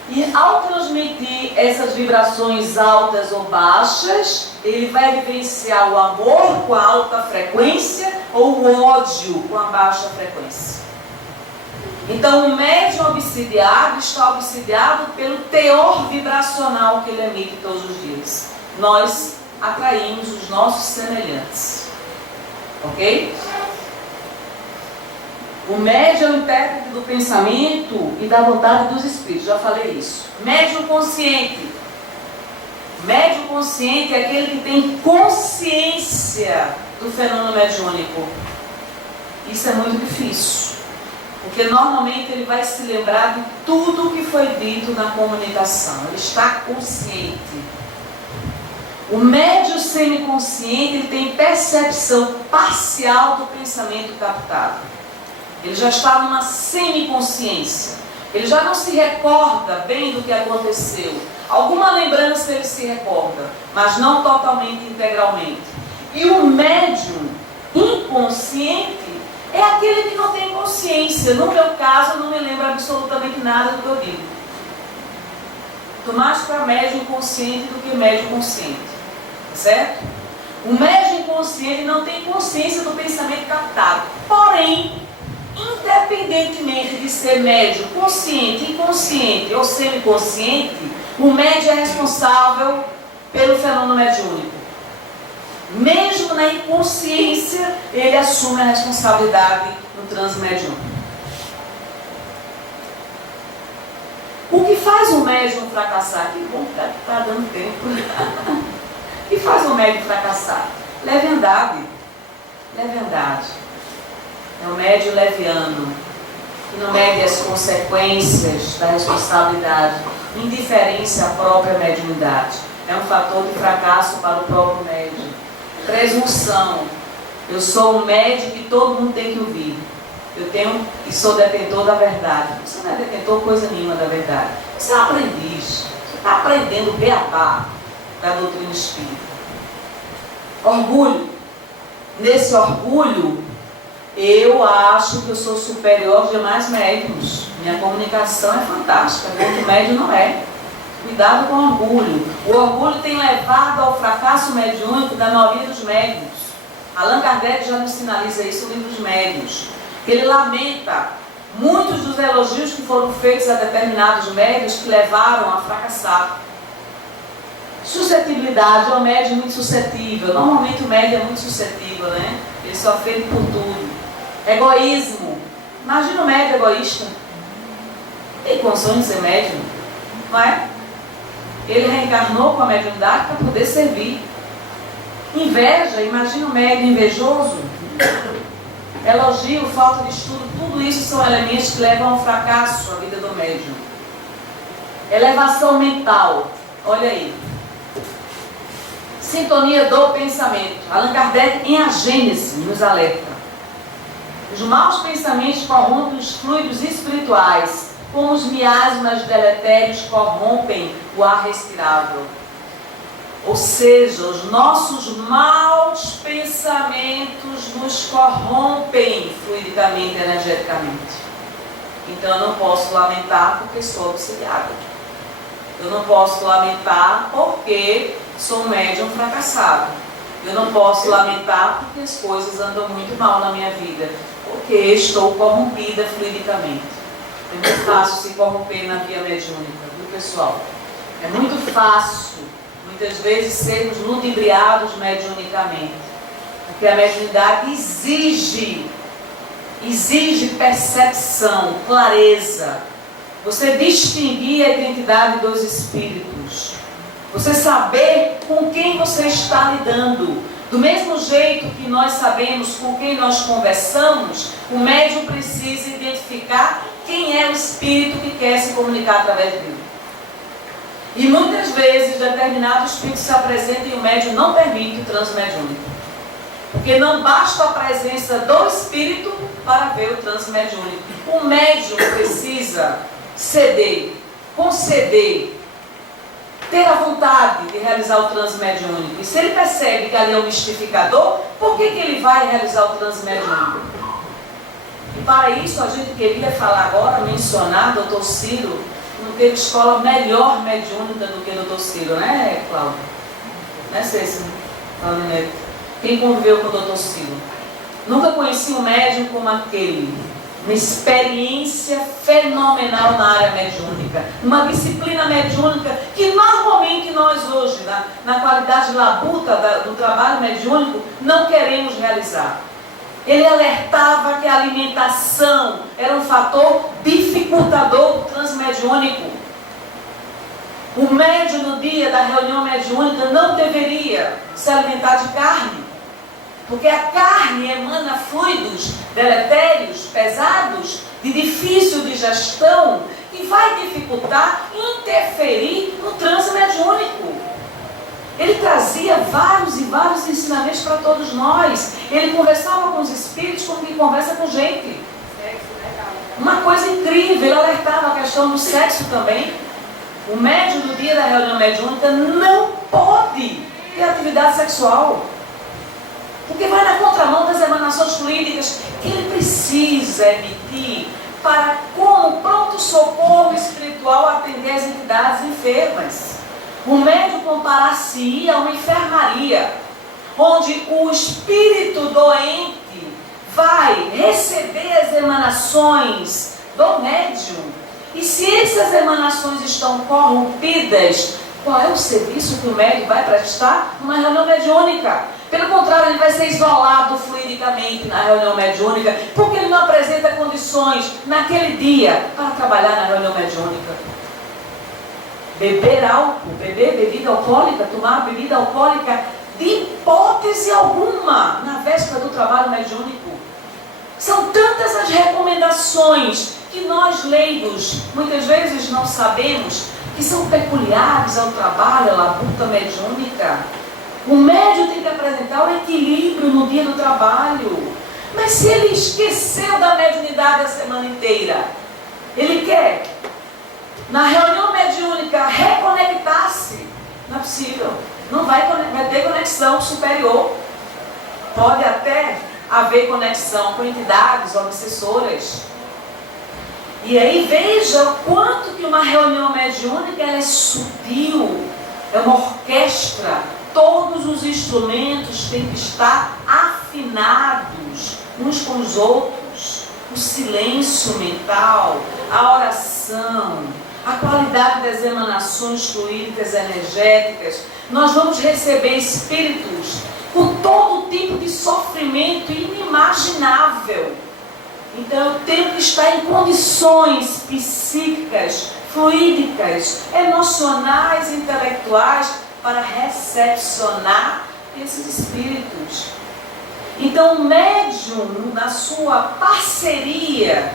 E ao transmitir essas vibrações altas ou baixas, ele vai vivenciar o amor com a alta frequência ou o ódio com a baixa frequência. Então o médium obsidiado está obsidiado pelo teor vibracional que ele emite todos os dias. Nós atraímos os nossos semelhantes. Ok? O médium é o intérprete do pensamento e da vontade dos espíritos, já falei isso. Médium consciente. Médium consciente é aquele que tem consciência do fenômeno mediúnico. Isso é muito difícil. Porque normalmente ele vai se lembrar de tudo que foi dito na comunicação. Ele está consciente. O médium semiconsciente, ele tem percepção parcial do pensamento captado. Ele já está numa semiconsciência. Ele já não se recorda bem do que aconteceu. Alguma lembrança ele se recorda, mas não totalmente, integralmente. E o médium inconsciente é aquele que não tem consciência. No meu caso, eu não me lembro absolutamente nada do que eu digo. Estou mais para médium inconsciente do que médium consciente. Certo? O médium inconsciente não tem consciência do pensamento captado. Porém, independentemente de ser médium consciente, inconsciente ou semiconsciente, o médium é responsável pelo fenômeno mediúnico. Mesmo na inconsciência, ele assume a responsabilidade no transe mediúnico. O que faz o médium fracassar? Que bom que está dando tempo. O que faz o médium fracassar? Leviandade. Leviandade. É o médium leviano, que não mede as consequências da responsabilidade, indiferença à própria mediunidade. É um fator de fracasso para o próprio médium. Presunção. Eu sou um médium que todo mundo tem que ouvir. Eu tenho e sou detentor da verdade. Você não é detentor coisa nenhuma da verdade. Você é um aprendiz. Você está aprendendo o beabá da doutrina espírita. Orgulho. Nesse orgulho, eu acho que eu sou superior aos demais médiuns. Minha comunicação é fantástica, outro médium não é. Cuidado com o orgulho. O orgulho tem levado ao fracasso mediúnico da maioria dos médiuns. Allan Kardec já nos sinaliza isso no livro dos médiuns. Ele lamenta muitos dos elogios que foram feitos a determinados médiuns que levaram a fracassar. Suscetibilidade, é um médium muito suscetível. Normalmente o médium é muito suscetível, né? Ele sofre por tudo. Egoísmo. Imagina o médium egoísta. Tem condições de ser médium, não é? Ele reencarnou com a mediunidade para poder servir. Inveja, imagina o médium invejoso. Elogio, falta de estudo, tudo isso são elementos que levam ao fracasso a vida do médium. Elevação mental, olha aí. Sintonia do pensamento. Allan Kardec, em A Gênese, nos alerta. Os maus pensamentos corrompem os fluidos espirituais, como os miasmas deletérios corrompem o ar respirável. Ou seja, os nossos maus pensamentos nos corrompem fluidicamente, energeticamente. Então eu não posso lamentar porque sou auxiliada. Eu não posso lamentar porque sou um médium fracassado. Eu não posso lamentar porque as coisas andam muito mal na minha vida, porque estou corrompida fluidicamente. É muito fácil se corromper na via mediúnica, viu, pessoal? É muito fácil, muitas vezes, sermos ludibriados mediunicamente, porque a mediunidade exige percepção, clareza, você distinguir a identidade dos espíritos, você saber com quem você está lidando. Do mesmo jeito que nós sabemos com quem nós conversamos, o médium precisa identificar quem é o espírito que quer se comunicar através dele. E muitas vezes determinados espíritos se apresentam e o médium não permite o transe mediúnico. Porque não basta a presença do espírito para ver o transe mediúnico. O médium precisa ceder, conceder, ter a vontade de realizar o transe mediúnico. E se ele percebe que ali é um mistificador, por que ele vai realizar o transe mediúnico? E para isso a gente queria falar agora, mencionar Dr. Ciro, não teve escola melhor mediúnica do que Dr. Ciro, né, Cláudia? Não é Cícero? Quem conviveu com o Dr. Ciro? Nunca conheci um médium como aquele. Uma experiência fenomenal na área mediúnica, uma disciplina mediúnica que normalmente nós hoje, na qualidade labuta do trabalho mediúnico, não queremos realizar. Ele alertava que a alimentação era um fator dificultador do transe mediúnico. O médium no dia da reunião mediúnica não deveria se alimentar de carne, porque a carne emana fluidos deletérios, pesados, de difícil digestão, que vai dificultar, interferir no transe mediúnico. Ele trazia vários e vários ensinamentos para todos nós. Ele conversava com os espíritos como quem conversa com gente. Uma coisa incrível, ele alertava a questão do sexo também. O médium do dia da reunião mediúnica não pode ter atividade sexual, porque vai na contramão das emanações fluídicas que ele precisa emitir para, como pronto-socorro espiritual, atender as entidades enfermas. O médium comparar-se-ia a uma enfermaria, onde o espírito doente vai receber as emanações do médium. E se essas emanações estão corrompidas, qual é o serviço que o médium vai prestar numa reunião mediúnica? Pelo contrário, ele vai ser isolado fluidicamente na reunião mediúnica, porque ele não apresenta condições naquele dia para trabalhar na reunião mediúnica. Beber álcool, beber bebida alcoólica, tomar bebida alcoólica, de hipótese alguma, na véspera do trabalho mediúnico. São tantas as recomendações que nós leigos muitas vezes não sabemos, que são peculiares ao trabalho, à labuta mediúnica. O médium tem que apresentar o equilíbrio no dia do trabalho. Mas se ele esqueceu da mediunidade a semana inteira, ele quer, na reunião mediúnica, reconectar-se, não é possível. Não vai ter conexão superior. Pode até haver conexão com entidades obsessoras. E aí veja o quanto que uma reunião mediúnica ela é sutil, é uma orquestra. Todos os instrumentos têm que estar afinados uns com os outros. O silêncio mental, a oração, a qualidade das emanações fluídicas energéticas. Nós vamos receber espíritos com todo tipo de sofrimento inimaginável. Então eu tenho que estar em condições psíquicas, fluídicas, emocionais, intelectuais para recepcionar esses espíritos. Então o médium, na sua parceria,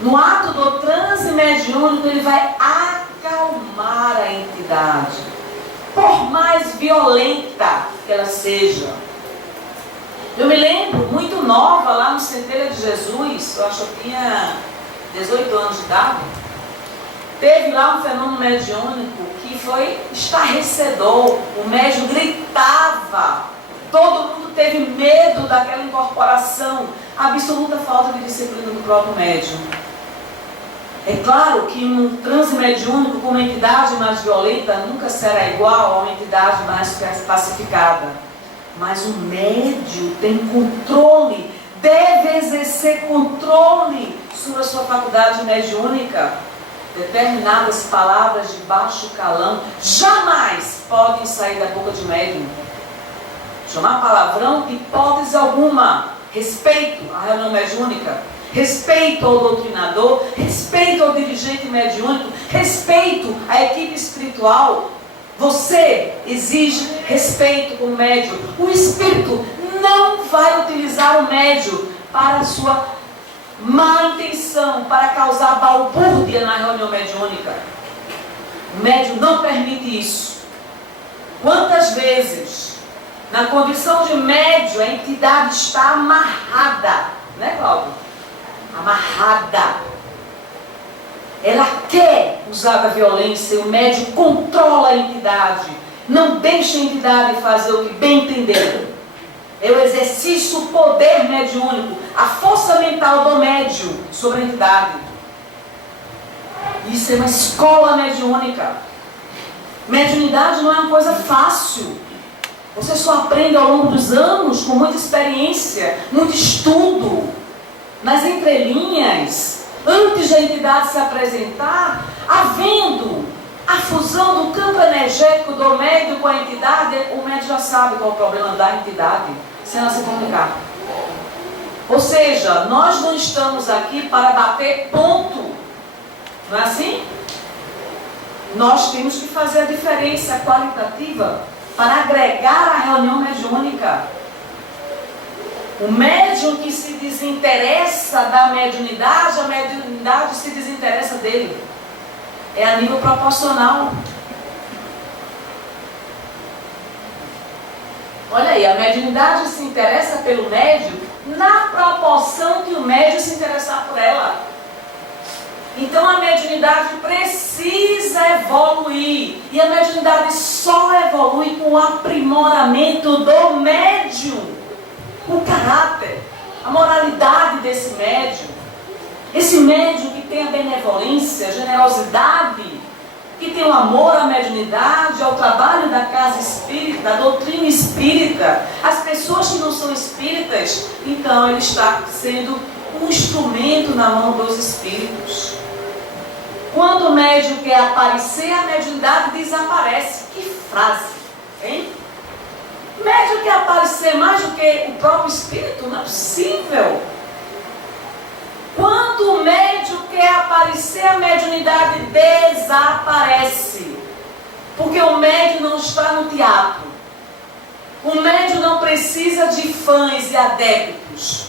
no ato do transe mediúnico, ele vai acalmar a entidade, por mais violenta que ela seja. Eu me lembro, muito nova, lá no Centelha de Jesus, eu acho que eu tinha 18 anos de idade, teve lá um fenômeno mediúnico que foi estarrecedor. O médium gritava, todo mundo teve medo daquela incorporação, absoluta falta de disciplina do próprio médium. É claro que um transe mediúnico com uma entidade mais violenta nunca será igual a uma entidade mais pacificada. Mas o médium tem controle, deve exercer controle sobre a sua faculdade mediúnica. Determinadas palavras de baixo calão jamais podem sair da boca de médium. Chamar palavrão de hipótese alguma. Respeito à reunião mediúnica, respeito ao doutrinador, respeito ao dirigente mediúnico, respeito à equipe espiritual. Você exige respeito com o médium. O espírito não vai utilizar o médium para a sua má intenção, para causar balbúrdia na reunião mediúnica. O médium não permite isso. Quantas vezes, na condição de médium, a entidade está amarrada, né, Cláudio? Amarrada. Ela quer usar da violência e o médium controla a entidade, não deixa a entidade fazer o que bem entender. É o exercício do poder mediúnico, a força mental do médium sobre a entidade. Isso é uma escola mediúnica. Mediunidade não é uma coisa fácil. Você só aprende ao longo dos anos, com muita experiência, muito estudo, nas entrelinhas. Antes da entidade se apresentar, havendo a fusão do campo energético do médium com a entidade, o médium já sabe qual é o problema da entidade, sem ela se comunicar. Ou seja, nós não estamos aqui para bater ponto, não é assim? Nós temos que fazer a diferença qualitativa para agregar a reunião mediúnica. O médium que se desinteressa da mediunidade, a mediunidade se desinteressa dele. É a nível proporcional. Olha aí, a mediunidade se interessa pelo médium na proporção que o médium se interessar por ela. Então a mediunidade precisa evoluir. E a mediunidade só evolui com o aprimoramento do médium. O caráter, a moralidade desse médium. Esse médium que tem a benevolência, a generosidade, que tem o amor à mediunidade, ao trabalho da casa espírita, da doutrina espírita. As pessoas que não são espíritas, então ele está sendo um instrumento na mão dos espíritos. Quando o médium quer aparecer, a mediunidade desaparece. Que frase, hein? O médium quer aparecer mais do que o próprio espírito? Não é possível. Quando o médium quer aparecer, a mediunidade desaparece. Porque o médium não está no teatro. O médium não precisa de fãs e adeptos.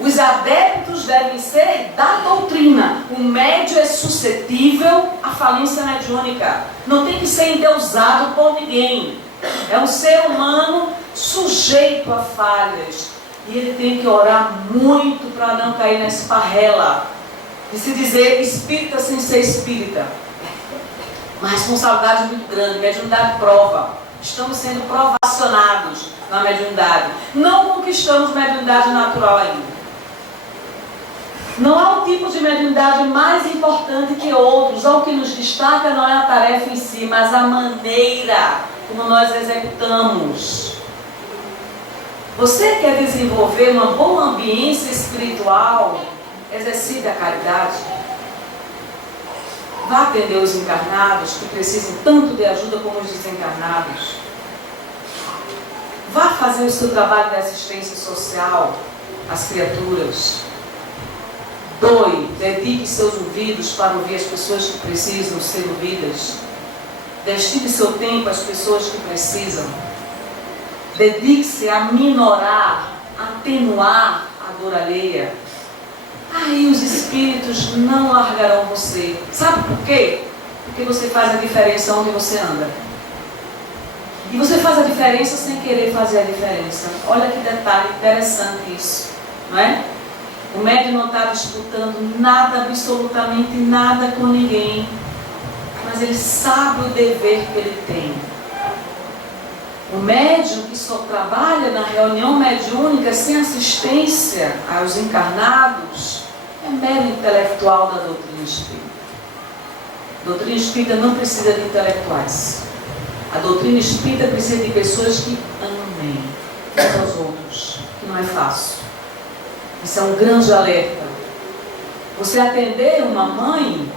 Os adeptos devem ser da doutrina. O médium é suscetível à falência mediúnica. Não tem que ser endeusado por ninguém. É um ser humano sujeito a falhas. E ele tem que orar muito para não cair na esparrela de se dizer espírita sem ser espírita. Uma responsabilidade muito grande. Mediunidade prova. Estamos sendo provacionados na mediunidade. Não conquistamos mediunidade natural ainda. Não há um tipo de mediunidade mais importante que outros. O que nos destaca não é a tarefa em si, mas a maneira como nós executamos. Você quer desenvolver uma boa ambiência espiritual? Exercite a caridade. Vá atender os encarnados que precisam tanto de ajuda como os desencarnados. Vá fazer o seu trabalho de assistência social às criaturas. Doe, dedique seus ouvidos para ouvir as pessoas que precisam ser ouvidas. Destine seu tempo às pessoas que precisam. Dedique-se a minorar, atenuar a dor alheia. Aí os espíritos não largarão você. Sabe por quê? Porque você faz a diferença onde você anda. E você faz a diferença sem querer fazer a diferença. Olha que detalhe interessante isso, não é? O médium não está disputando nada, absolutamente nada com ninguém. Mas ele sabe o dever que ele tem. O médium que só trabalha na reunião mediúnica sem assistência aos encarnados é mero intelectual da doutrina espírita. A doutrina espírita não precisa de intelectuais. A doutrina espírita precisa de pessoas que amem uns aos outros, que não é fácil. Isso é um grande alerta. Você atender uma mãe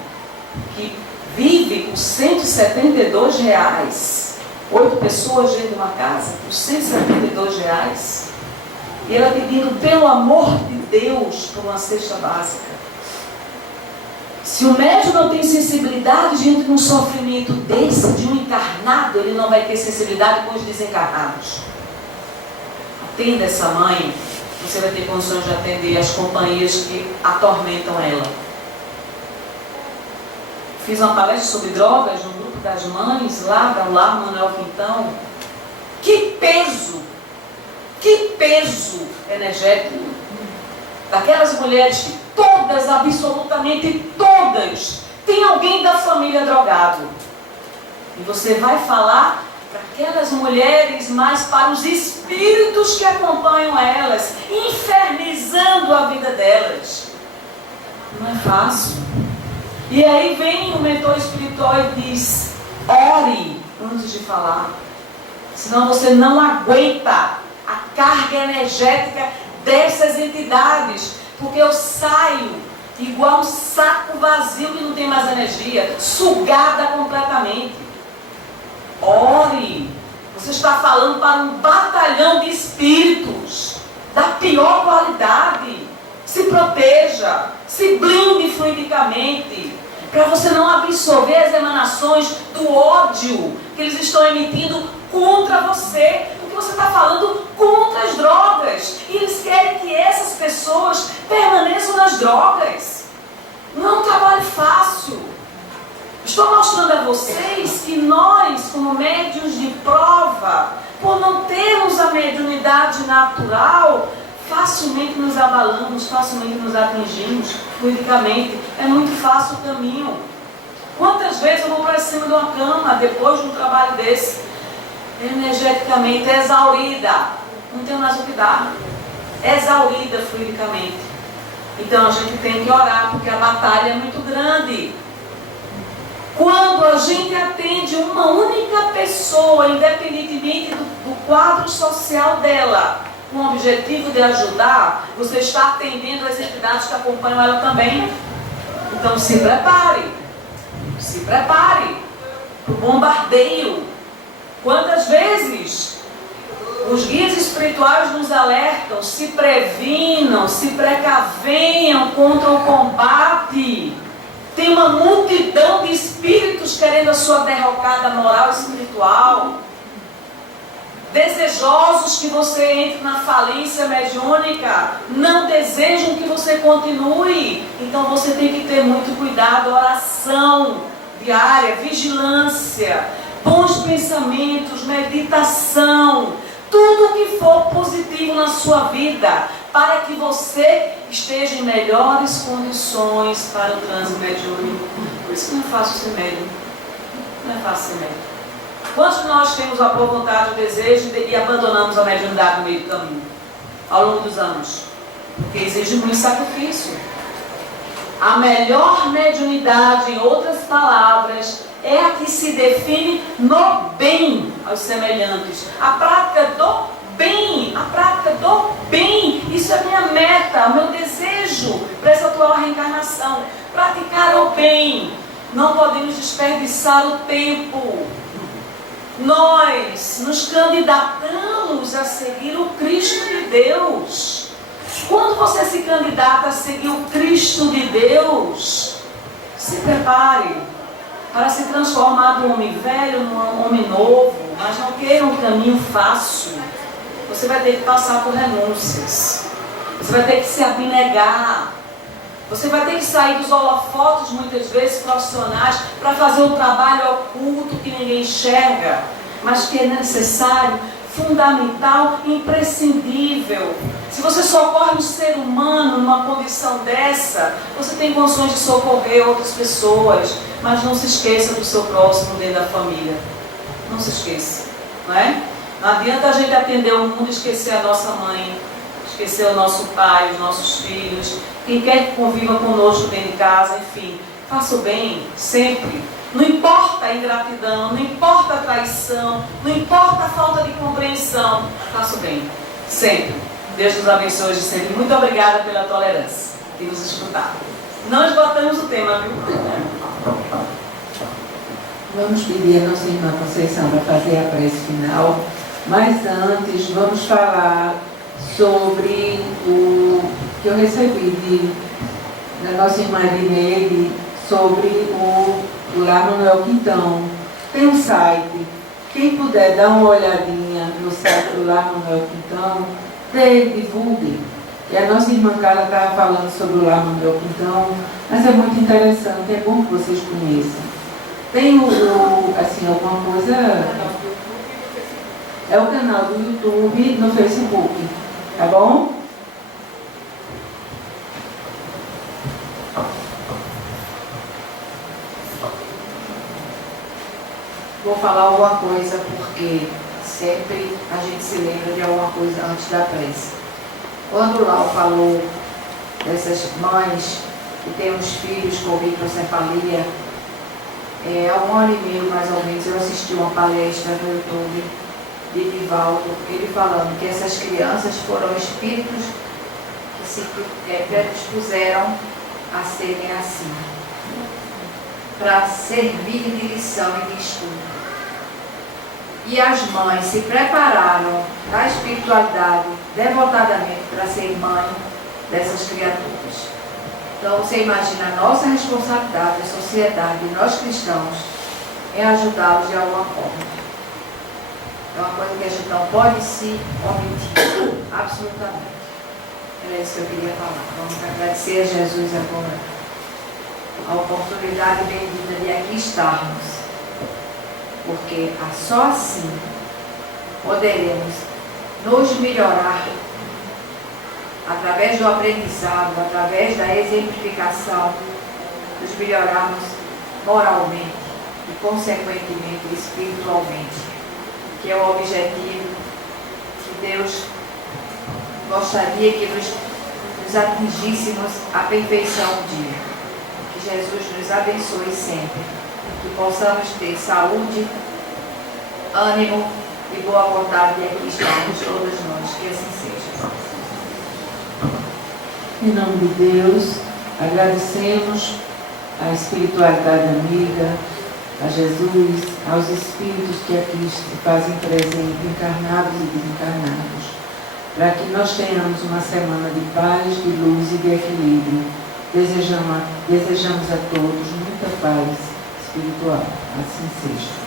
que vive com R$172, 8 pessoas dentro de uma casa, por R$172, e ela pedindo, pelo amor de Deus, por uma cesta básica. Se o médium não tem sensibilidade diante de um sofrimento desse, de um encarnado, ele não vai ter sensibilidade com os desencarnados. Atenda essa mãe, você vai ter condições de atender as companhias que atormentam ela. Fiz uma palestra sobre drogas no grupo das mães, lá da Lar Manuel Quintão. Que peso energético daquelas mulheres que todas, absolutamente todas, tem alguém da família drogado. E você vai falar para aquelas mulheres, mas para os espíritos que acompanham elas, infernizando a vida delas. Não é fácil. E aí vem o mentor espiritual e diz, ore antes de falar. Senão você não aguenta a carga energética dessas entidades. Porque eu saio igual um saco vazio que não tem mais energia, sugada completamente. Ore. Você está falando para um batalhão de espíritos da pior qualidade. Se proteja, se blinde fluidicamente, para você não absorver as emanações do ódio que eles estão emitindo contra você, porque você está falando contra as drogas, e eles querem que essas pessoas permaneçam nas drogas. trabalho fácil. Estou mostrando a vocês que nós, como médiuns de prova, por não termos a mediunidade natural, facilmente nos abalamos, facilmente nos atingimos fluidicamente. É muito fácil o caminho. Quantas vezes eu vou para cima de uma cama, depois de um trabalho desse, energeticamente exaurida, não tenho mais o que dar, exaurida fluidicamente. Então a gente tem que orar, porque a batalha é muito grande. Quando a gente atende uma única pessoa, independentemente do quadro social dela, com o objetivo de ajudar, você está atendendo as entidades que acompanham ela também. Então se prepare para o bombardeio. Quantas vezes os guias espirituais nos alertam, se previnam, se precavenham contra o combate. Tem uma multidão de espíritos querendo a sua derrocada moral e espiritual. Desejosos que você entre na falência mediúnica, não desejam que você continue. Então você tem que ter muito cuidado, oração diária, vigilância, bons pensamentos, meditação, tudo que for positivo na sua vida, para que você esteja em melhores condições para o trânsito mediúnico. Por isso que não é fácil ser médium. Não é fácil ser médium. Quantos de nós temos a boa vontade, o desejo e abandonamos a mediunidade no meio do caminho, ao longo dos anos? Porque exige muito sacrifício. A melhor mediunidade, em outras palavras, é a que se define no bem aos semelhantes. A prática do bem, a prática do bem. Isso é minha meta, o meu desejo para essa atual reencarnação. Praticar o bem. Não podemos desperdiçar o tempo. Nós nos candidatamos a seguir o Cristo de Deus. Quando você se candidata a seguir o Cristo de Deus, se prepare para se transformar de um homem velho num homem novo, mas não queira um caminho fácil. Você vai ter que passar por renúncias. Você vai ter que se abnegar. Você vai ter que sair dos holofotes, muitas vezes profissionais, para fazer um trabalho oculto que ninguém enxerga, mas que é necessário, fundamental, imprescindível. Se você socorre um ser humano numa condição dessa, você tem condições de socorrer outras pessoas, mas não se esqueça do seu próximo dentro da família. Não se esqueça, não é? Não adianta a gente atender o mundo e esquecer a nossa mãe, esquecer o nosso pai, os nossos filhos, quem quer que conviva conosco dentro de casa, enfim. Faça o bem, sempre. Não importa a ingratidão, não importa a traição, não importa a falta de compreensão. Faça o bem, sempre. Deus nos abençoe hoje sempre. Muito obrigada pela tolerância e nos escutar. Não esgotamos o tema, viu? Vamos pedir a nossa irmã Conceição para fazer a prece final, mas antes vamos falar sobre o que eu recebi da nossa irmã Dineide sobre o Lar Manuel Quintão. Tem um site, quem puder dar uma olhadinha no site do Lar Manuel Quintão, divulgue. E a nossa irmã Carla estava falando sobre o Lar Manuel Quintão, mas é muito interessante, é bom que vocês conheçam. Tem assim, alguma coisa... É o canal do YouTube no Facebook, tá bom? Vou falar alguma coisa porque sempre a gente se lembra de alguma coisa antes da prece. Quando o Lau falou dessas mães que têm os filhos com microcefalia, há um ano e meio mais ou menos eu assisti uma palestra no YouTube de Divaldo, ele falando que essas crianças foram espíritos que se predispuseram a serem assim, para servir de lição e de estudo. E as mães se prepararam na espiritualidade devotadamente para ser mãe dessas criaturas. Então você imagina a nossa responsabilidade, a sociedade, nós cristãos, em ajudá-los de alguma forma. É uma coisa que a gente não pode se omitir, absolutamente. Era isso que eu queria falar. Vamos agradecer a Jesus agora. a oportunidade bendita de aqui estarmos, porque só assim poderemos nos melhorar através do aprendizado, através da exemplificação, nos melhorarmos moralmente e, consequentemente, espiritualmente, que é o objetivo que Deus gostaria que nos atingíssemos a perfeição um dia. Que Jesus nos abençoe sempre, que possamos ter saúde, ânimo e boa vontade de aqui estarmos todas nós, que assim seja. Em nome de Deus, agradecemos à espiritualidade amiga, a Jesus, aos espíritos que aqui se fazem presente, encarnados e desencarnados, para que nós tenhamos uma semana de paz, de luz e de equilíbrio. Desejamos a todos muita paz espiritual. Assim seja.